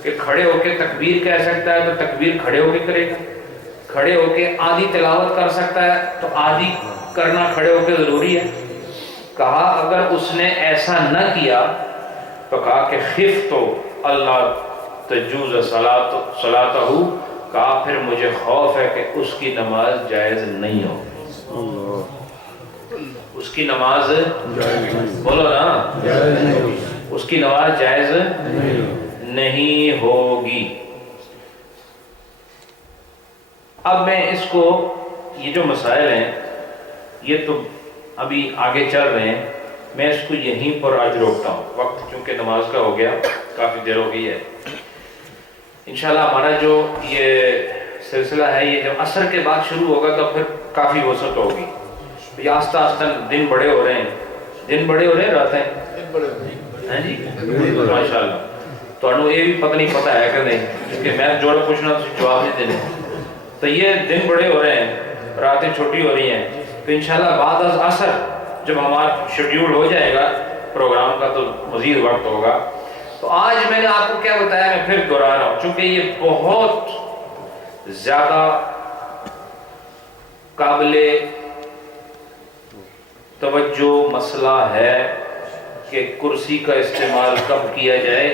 کہ کھڑے ہو کے تکبیر کہہ سکتا ہے تو تکبیر کھڑے ہو کے کرے گا، کھڑے ہو کے آدھی تلاوت کر سکتا ہے تو آدھی کرنا کھڑے ہو کے ضروری ہے۔ کہا اگر اس نے ایسا نہ کیا تو کہا کہ خفت اللہ تجوز صلاتہ، کہا پھر مجھے خوف ہے کہ اس کی نماز جائز نہیں ہوگی، اس کی نماز بولو نا، اس کی نماز جائز نہیں ہوگی۔ اب میں اس کو، یہ جو مسائل ہیں یہ تو ابھی آگے چل رہے ہیں، میں اس کو یہیں پر آج روکتا ہوں، وقت چونکہ نماز کا ہو گیا، کافی دیر ہو گئی ہے۔ انشاءاللہ ہمارا جو یہ سلسلہ ہے یہ جب عصر کے بعد شروع ہوگا تو پھر کافی وسعت ہوگی، یہ آہستہ آہستہ دن بڑے ہو رہے ہیں، دن بڑے ہو رہے ہیں، راتیں ہیں جی ماشاءاللہ، تو انہوں یہ بھی پتہ نہیں پتہ ہے کہ نہیں، کیونکہ میں جوڑا پوچھنا تو جواب نہیں دینے، تو یہ دن بڑے ہو رہے ہیں، راتیں چھوٹی ہو رہی ہیں، تو انشاءاللہ بعد از عصر جب ہمارا شیڈیول ہو جائے گا پروگرام کا تو مزید وقت ہوگا۔ تو آج میں نے آپ کو کیا بتایا، میں پھر دہرا رہا ہوں، چونکہ یہ بہت زیادہ قابل توجہ مسئلہ ہے کہ کرسی کا استعمال کب کیا جائے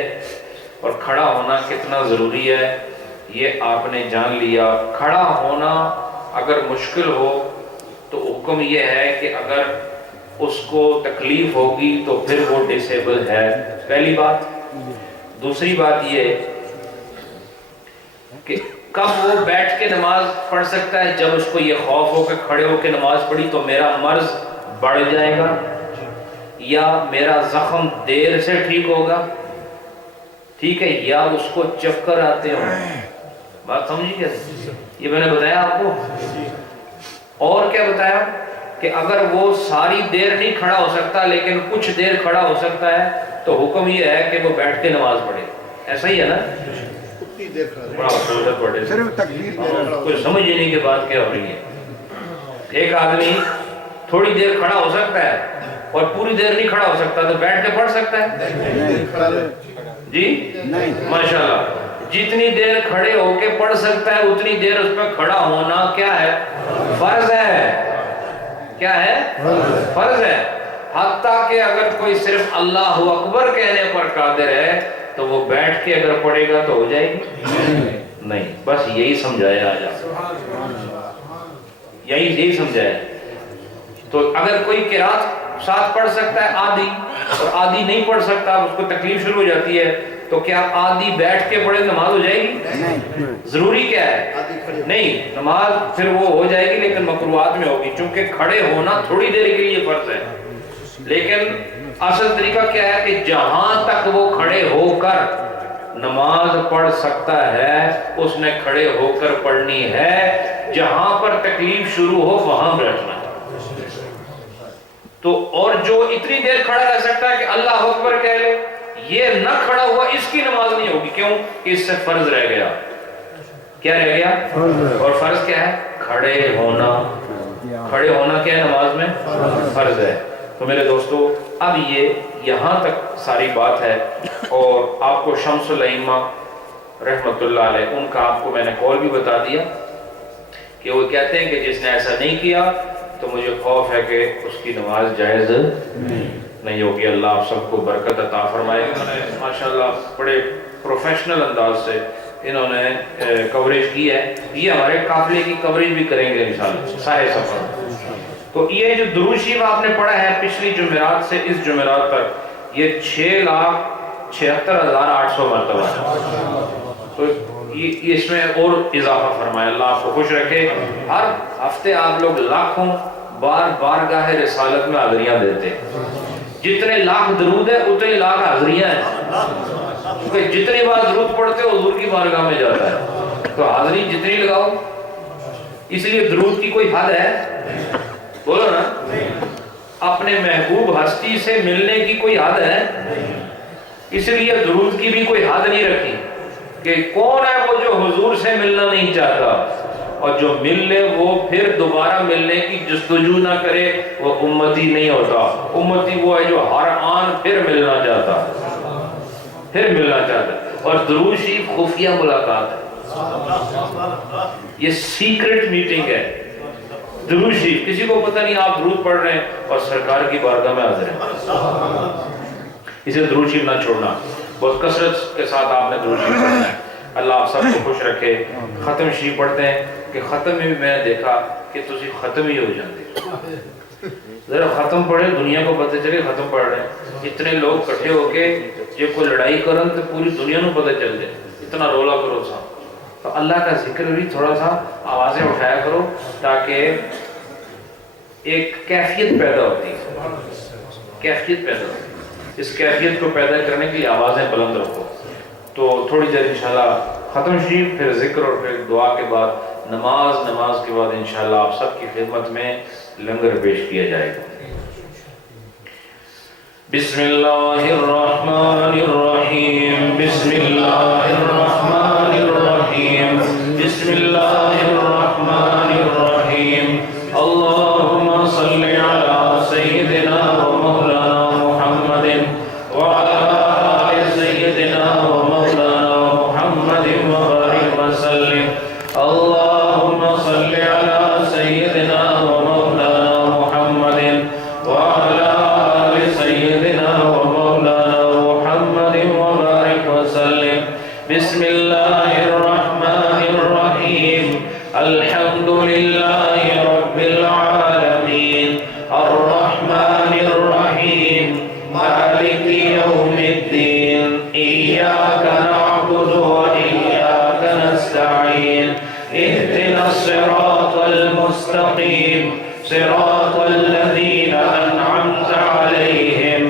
اور کھڑا ہونا کتنا ضروری ہے، یہ آپ نے جان لیا۔ کھڑا ہونا اگر مشکل ہو تو حکم یہ ہے کہ اگر اس کو تکلیف ہوگی تو پھر وہ ڈسیبل ہے، پہلی بات۔ دوسری بات یہ کہ کب وہ بیٹھ کے نماز پڑھ سکتا ہے، جب اس کو یہ خوف ہو کہ کھڑے ہو کے نماز پڑھی تو میرا مرض بڑھ جائے گا یا میرا زخم دیر سے ٹھیک ہوگا، ٹھیک ہے، یا اس کو چکر آتے ہوں، بات سمجھی کیسے؟ یہ میں نے بتایا آپ کو۔ اور کیا بتایا کہ اگر وہ ساری دیر نہیں کھڑا ہو سکتا لیکن کچھ دیر کھڑا ہو سکتا ہے تو حکم یہ ہے کہ وہ بیٹھ کے نماز پڑھے، ایسا ہی ہے نا؟ بڑا کوئی سمجھ ہی نہیں کہ بات کیا ہو رہی ہے۔ ایک آدمی تھوڑی دیر کھڑا ہو سکتا ہے اور پوری دیر نہیں کھڑا ہو سکتا تو بیٹھ کے پڑھ سکتا ہے جی ماشاءاللہ، جتنی دیر کھڑے ہو کے پڑھ سکتا ہے اتنی دیر اس پہ کھڑا ہونا کیا ہے؟ فرض ہے۔ کیا ہے؟ فرض ہے۔ حتیٰ کہ اگر کوئی صرف اللہ اکبر کہنے پر قادر ہے تو وہ بیٹھ کے اگر پڑھے گا تو ہو جائے گی نہیں، بس یہی سمجھایا آج یہی سمجھایا۔ تو اگر کوئی قرات ساتھ پڑھ سکتا ہے آدھی اور آدھی نہیں پڑھ سکتا، اس کو تکلیف شروع ہو جاتی ہے، تو کیا آدھی بیٹھ کے پڑھے نماز ہو جائے گی؟ ضروری کیا ہے؟ نہیں، نماز پھر وہ ہو جائے گی لیکن مکروہات میں ہوگی، چونکہ کھڑے ہونا تھوڑی دیر کے لیے فرض ہے، لیکن اصل طریقہ کیا ہے کہ جہاں تک وہ کھڑے ہو کر نماز پڑھ سکتا ہے اس نے کھڑے ہو کر پڑھنی ہے، جہاں پر تکلیف شروع ہو وہاں بیٹھنا ہے۔ تو اور جو اتنی دیر کھڑا رہ سکتا ہے کہ اللہ اکبر کہہ لے، یہ نہ کھڑا ہوا اس کی نماز نہیں ہوگی، کیوں کہ اس سے فرض رہ گیا۔ کیا رہ گیا؟ اور فرض کیا ہے؟ کھڑے ہونا۔ کھڑے ہونا کیا ہے نماز میں؟ فرض ہے۔ تو میرے دوستو اب یہ یہاں تک ساری بات ہے، اور آپ کو شمس الائمہ رحمت اللہ علیہ ان کا آپ کو میں نے قول بھی بتا دیا کہ وہ کہتے ہیں کہ جس نے ایسا نہیں کیا تو مجھے خوف ہے کہ اس کی نماز جائز نہیں ہوگی۔ اللہ آپ سب کو برکت عطا فرمائے۔ انہوں نے ماشاءاللہ بڑے پروفیشنل انداز سے انہوں نے کوریج کی ہے، یہ ہمارے قافلے کی کوریج بھی کریں گے انشاءاللہ سارے سفر۔ تو یہ جو درود شریف آپ نے پڑھا ہے پچھلی جمعرات سے اس جمعرات تک، یہ 6,76,800 مرتبہ ہے، تو اس میں اور اضافہ فرمائے، اللہ آپ کو خوش رکھے۔ ہر ہفتے آپ لوگ لاکھوں بار بارگاہ رسالت میں حاضریاں دیتے، جتنے لاکھ درود ہے اتنے لاکھ حاضریاں ہیں، کیونکہ جتنی بار درود پڑھتے ہو حضور کی بارگاہ میں جاتا ہے، تو حاضری جتنی لگاؤ، اس لیے درود کی کوئی حد ہے؟ بولو نا، اپنے محبوب ہستی سے ملنے کی کوئی حد ہے؟ اس لیے درود کی بھی کوئی حد نہیں رکھی کہ کون ہے وہ جو حضور سے ملنا نہیں چاہتا، اور جو مل لے وہ پھر دوبارہ ملنے کی جستجو نہ کرے، وہ امتی نہیں ہوتا۔ امتی وہ ہے جو ہر آن پھر ملنا چاہتا، پھر ملنا چاہتا۔ اور درود شریف خفیہ ملاقات ہے، یہ سیکرٹ میٹنگ ہے۔ درود شریف کسی کو پتہ نہیں آپ درود پڑھ رہے ہیں اور سرکار کی بارگاہ میں حاضر ہیں۔ اسے درود شریف نہ چھوڑنا، بہت کثرت کے ساتھ آپ نے درود شریف پڑھنا ہے۔ اللہ آپ سب کو خوش رکھے۔ ختم شریف پڑھتے ہیں کہ ختم میں بھی میں نے دیکھا کہ تسی ختم ہی ہو جاتے، ذرا ختم پڑھے، دنیا کو پتہ چلے ختم پڑھ رہے ہیں۔ اتنے لوگ کٹھے ہو کے جو کوئی لڑائی کرن تو پوری دنیا کو پتہ چل جائے، اتنا رولا کرو سا۔ تو اللہ کا ذکر بھی تھوڑا سا آوازیں اٹھایا کرو تاکہ ایک کیفیت پیدا ہوتی ہے، کیفیت پیدا ہوتی ہے۔ اس کیفیت کو پیدا کرنے کے لیے آوازیں بلند رکھو۔ تو تھوڑی دیر انشاءاللہ ختم شریف، پھر ذکر اور پھر دعا کے بعد نماز کے بعد انشاءاللہ آپ سب کی خدمت میں لنگر پیش کیا جائے گا۔ بسم اللہ الرحمن الرحیم، بسم اللہ الرحمن الرحیم، بسم اللہ الرحمن الرحیم۔ اللہم صلی علی سیدنا و مولانا محمد وعلی آل سیدنا و مولانا محمد وبارک وسلم۔ اللہم صلی علی سیدنا و مولانا محمد وعلی آل سیدنا و مولانا محمد وبارک وسلم۔ بسم اللہ الرحمن الرحیم، الحمد للہ رب العالمین، الرحمن الرحیم، مالک یوم الدین، ایاک نعبد و ایاک نستعین، اہدنا الصراط المستقیم، صراط الذین انعمت علیہم،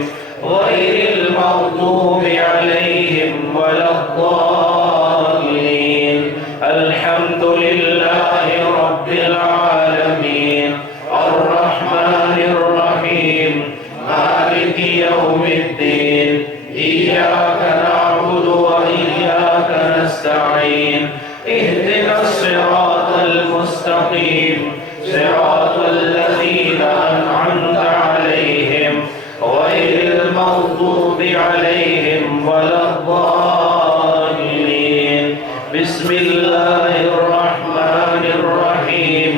غیر المغضوب علیہم ولا الضالین۔ الحمد للہ رب العالمین، الرحمن الرحیم، مالک یوم الدین، ایاک نعبد و ایاک نستعین، اہدنا الصراط المستقیم، صراط الذین انعمت علیہم، غیر المغضوب علیہم ولا الضالین۔ بسم اللہ الرحمن الرحیم،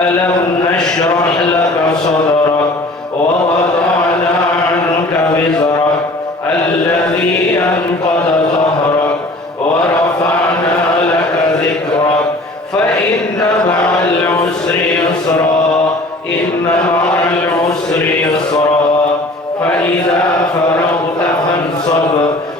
ألم نشرح لك صدرك ووضعنا عنك وزرك الذي أنقض ظهرك ورفعنا لك ذكرك فإن مع العسر يسرا، إن مع العسر يسرا، فإذا فرغت فانصب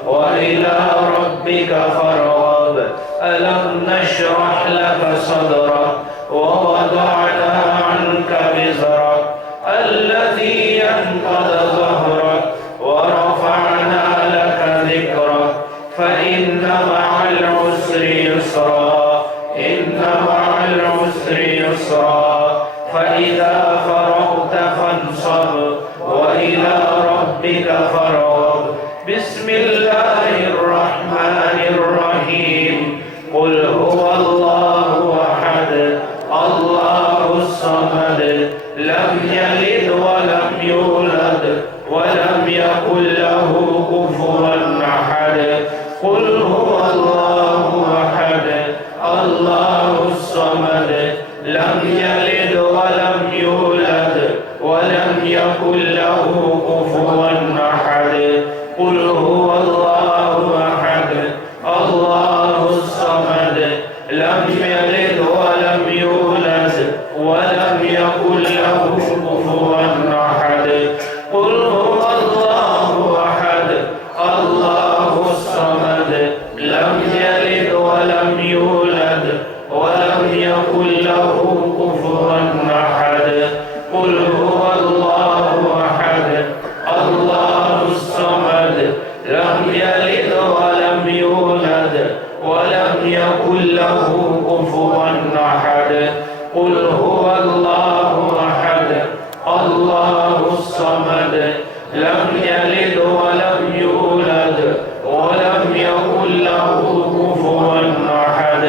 وإلى ربك فارغب۔ ألم نشرح لك صدرك ووضعنا عنك وزرك الذي أنقض ظهرك ورفعنا لك ذكرك فإن مع العسر يسرا، إن مع العسر يسرا، فإذا فرغت فانصب وإلى ربك فارغب۔ بسم الله الرحمن الرحيم، قل هو الله أحد الله الصمد لم يلد ولم يولد ولم يكن له كفوا أحد۔ قل هو الله أحد الله الصمد لم يلد ولم يولد ولم يكن له كفوا أحد۔ قل هو الله أحد الله الصمد لم يلد ولم يولد ولم يكن له كفوا أحد۔ قل هو الله أحد الله الصمد لم يلد ولم يولد ولم يكن له كفوا أحد۔ قل هو الله أحد الله الصمد لم يلد ولم يولد ولم يكن له كفوا أحد۔ قل هو الله أحد الله الصمد لم يلد ولم يولد ولم يكن له كفوا أحد۔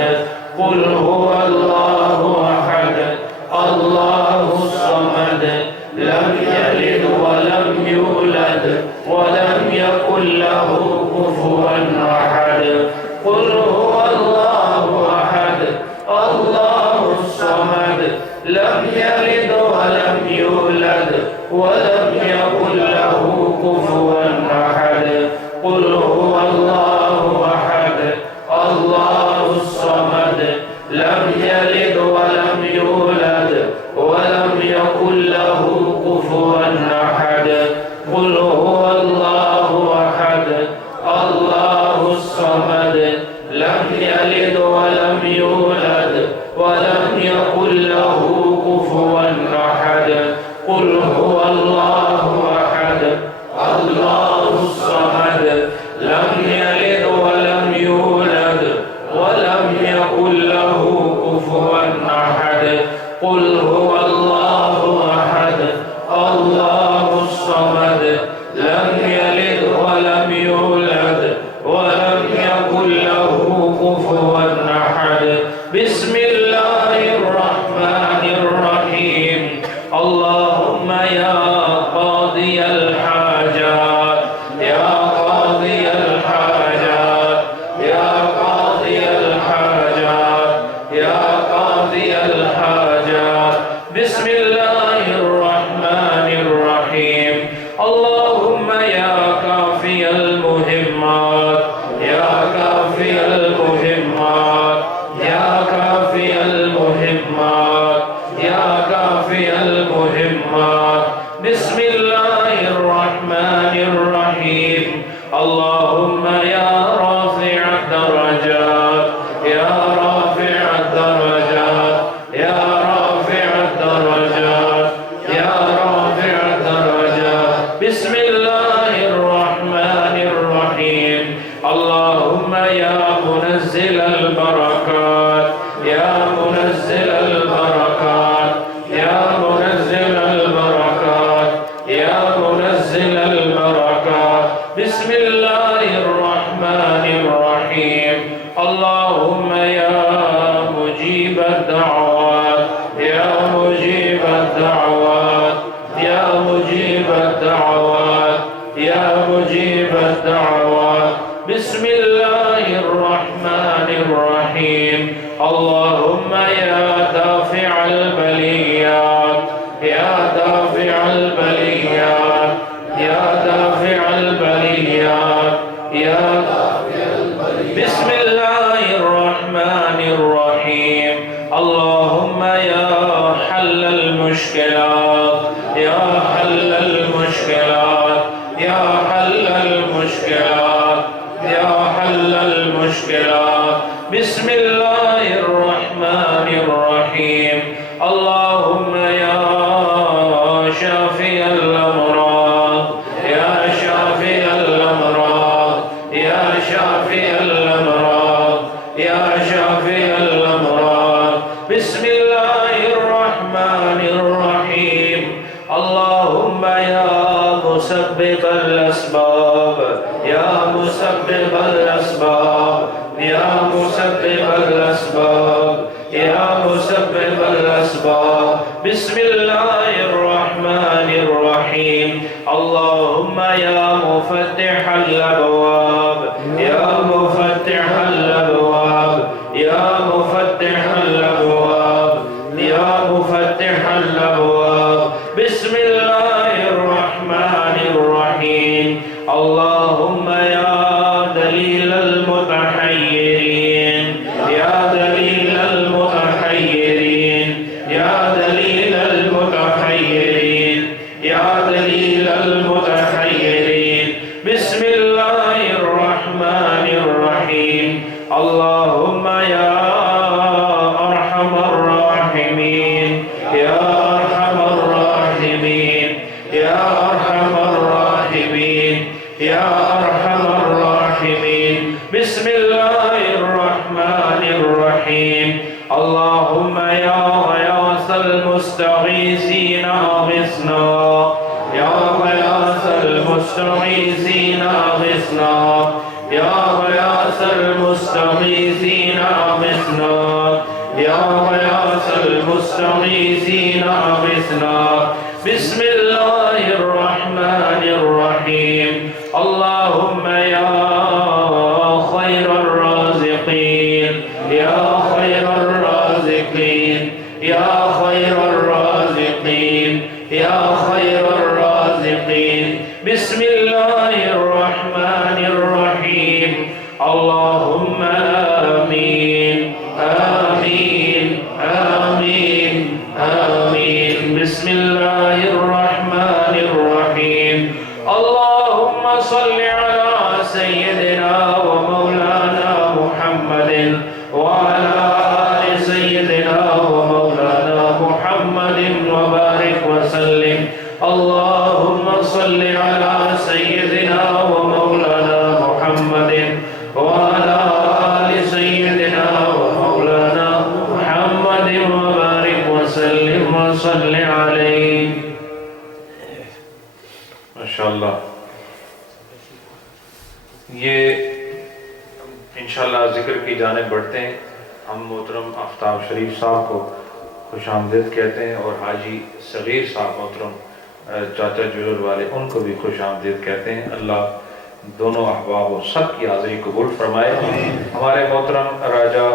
قل هو الله أحد الله الصمد لم يلد ولم يولد ولم يكن له كفوا أحد۔ أحد قل هو الله أحد الله الصمد لم يلد ولم يولد ولم يكن له كفوا أحد قل هو الله أحد الله الصمد لم يلد ولم يولد ولم يكن له كفوا أحد قل هو الله أحد الله الصمد لم يلد ولم يولد ولم يكن له كفوا أحد قل هو الله أحد الله الصمد لم يلد ولم يولد ولم يكن له كفوا أحد قل هو الله أحد الله الصمد لم يلد ولم يولد ولم يكن له كفوا أحد بسم الله الرحمن الرحيم اللهم يا قاضي الحاجات يا قاضي الحاجات يا قاضي الحاجات يا قاضي الحاجات بسم الله الرحمن الرحيم اللهم يا كافي المهمات يا كافي المهمات يا كافي المهمات يا كافي المهمات بسم الله الرحمن الرحيم اللهم يا رافع الدرجات يا رافع الدرجات يا رافع الدرجات يا رافع الدرجات بسم الله الرحمن الرحيم اللهم يا منزل البركات يا منزل البركات يا منزل البركات يا منزل البركات بسم الله الرحمن الرحيم اللهم يا مجيب الدعوات يا مجيب الدعوات يا مجيب الدعوات يا مجيب الدعوات بسم الله الرحمن الرحيم اللهم يا دافع البليات يا دافع البليات يا دافع البليات يا بسم الله الرحمن الرحيم اللهم يا حل المشكلات يا حل المشكلات يا حل المشكلات يا حل المشكلات بسم الله الرحمن الرحيم اللهم يا شافي الأمراض يا شافي الأمراض يا شافي الأمراض يا شافي الأمراض بسم الله الرحمن الرحيم اللهم يا مسبب الأسباب يا مسبب الأسباب يا مسبب الأسباب يا مسبب الأسباب بسم الله الرحمن الرحيم اللهم يا مفتح الأبواب يا مفتح الأبواب يا مفتح الأبواب يا مفتح الأبواب بسم الله الرحمن الرحيم اللهم يا دليل المتحيرين يا دليل المتحيرين يا دليل المتحيرين يا دليل المتحيرين بسم الله الرحمن الرحيم اللهم يا أرحم الراحمين يا أرحم الراحمين يا أرحم الراحمين يا أرحم الراحمين بسم الله الرحمن الرحيم اللهم يا غياث المستغيثين أغثنا يا غياث المستغيثين أغثنا يا غياث المستغيثين أغثنا يا غياث المستغيثين أغثنا بسم الله الرحمن الرحيم اللهم يا خير الرازقين يا خير الرازقين يا خير الرازقين يا خير الرازقين بسم الله الرحمن الرحيم اللهم آمين آمين آمين آمين بسم الله الرحمن الرحيم اللهم صل على سيدنا ومولانا محمد وعلى آل سيدنا ومولانا محمد وبارك وسلم اللهم صل على سيدنا ومولانا محمد وعلى آل سيدنا ومولانا محمد وبارك وسلم وصل عليه ماشاءاللہ. یہ انشاءاللہ ذکر کی جانب بڑھتے ہیں. ہم محترم آفتاب شریف صاحب کو خوش آمدید کہتے ہیں اور حاجی صغیر صاحب محترم چاچا جولر والے ان کو بھی خوش آمدید کہتے ہیں. اللہ دونوں احباب و سب کی حاضری قبول فرمائے. ہمارے محترم راجہ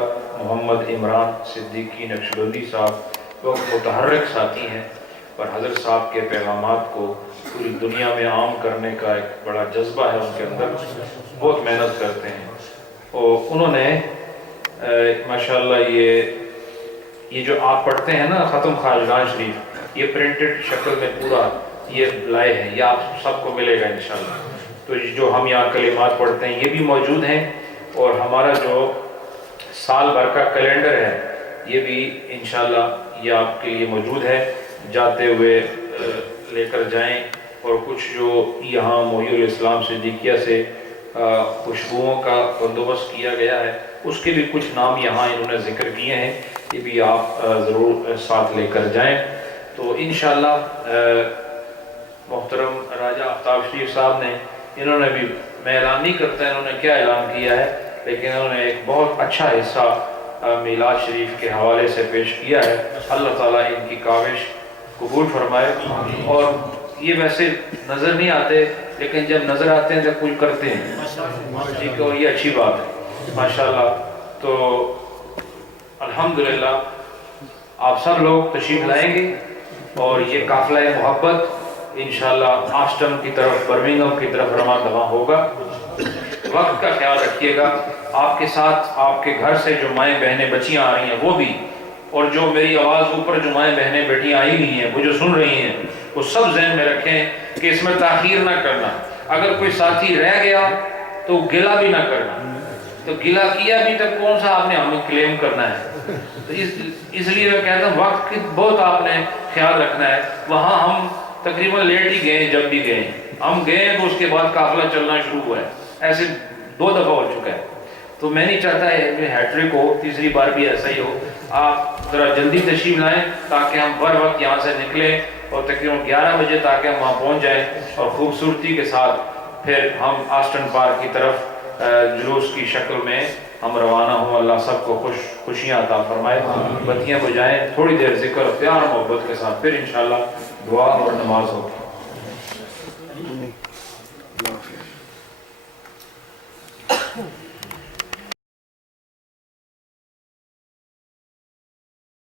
محمد عمران صدیقی نقشبندی صاحب وہ متحرک ساتھی ہیں اور حضرت صاحب کے پیغامات کو پوری دنیا میں عام کرنے کا ایک بڑا جذبہ ہے ان کے اندر. بہت محنت کرتے ہیں اور انہوں نے ماشاءاللہ یہ جو آپ پڑھتے ہیں نا ختم خواجگان شریف یہ پرنٹڈ شکل میں پورا یہ لائے ہیں. یہ آپ سب کو ملے گا انشاءاللہ. تو جو ہم یہاں کلمات پڑھتے ہیں یہ بھی موجود ہیں اور ہمارا جو سال بھر کا کیلنڈر ہے یہ بھی انشاءاللہ یہ آپ کے لیے موجود ہے. جاتے ہوئے لے کر جائیں. اور کچھ جو یہاں محی الاسلام صدیقیہ سے خوشبوؤں کا بندوبست کیا گیا ہے اس کے بھی کچھ نام یہاں انہوں نے ذکر کیے ہیں. یہ بھی آپ ضرور ساتھ لے کر جائیں. تو انشاءاللہ محترم راجہ آفتاب شریف صاحب نے انہوں نے بھی میں اعلان نہیں کرتا انہوں نے کیا اعلان کیا ہے لیکن انہوں نے ایک بہت اچھا حصہ میلاد شریف کے حوالے سے پیش کیا ہے. اللہ تعالیٰ ان کی کاوش قبول فرمائے. اور یہ ویسے نظر نہیں آتے لیکن جب نظر آتے ہیں تو کچھ کرتے ہیں ٹھیک ہے اور یہ اچھی بات ہے ماشاءاللہ. تو الحمدللہ آپ سب لوگ تشریف لائیں گے اور یہ قافلہ محبت انشاءاللہ آسٹن کی طرف برمنگھم کی طرف رواں دواں ہوگا. وقت کا خیال رکھیے گا. آپ کے ساتھ آپ کے گھر سے جو مائیں بہنیں بچیاں آ رہی ہیں وہ بھی اور جو میری آواز اوپر جو مائیں بہنیں بیٹیاں آئی ہوئی ہیں وہ جو سن رہی ہیں وہ سب ذہن میں رکھیں کہ اس میں تاخیر نہ کرنا. اگر کوئی ساتھی رہ گیا تو گلہ بھی نہ کرنا. تو گلہ کیا بھی تک کون سا آپ نے ہمیں کلیم کرنا ہے. تو اس لیے میں کہتا ہوں وقت کی بہت آپ نے خیال رکھنا ہے. وہاں ہم تقریباً لیٹ ہی گئے جب بھی گئے ہم گئے تو اس کے بعد قافلہ چلنا شروع ہوا ہے. ایسے 2 دفعہ ہو چکا ہے. تو میں نہیں چاہتا ہے ہیٹرک ہو تیسری بار بھی ایسا ہی ہو. آپ ذرا جلدی تشریف لائیں تاکہ ہم بر وقت یہاں سے نکلیں اور تقریباً 11 بجے تاکہ ہم وہاں پہنچ جائیں اور خوبصورتی کے ساتھ پھر ہم آسٹن پارک کی طرف جلوس کی شکل میں ہم روانہ ہوں. اللہ سب کو خوشیاں عطا فرمائے. بتیاں بجائیں تھوڑی دیر ذکر پیار محبت کے ساتھ پھر انشاءاللہ دعا اور نماز ہوگی.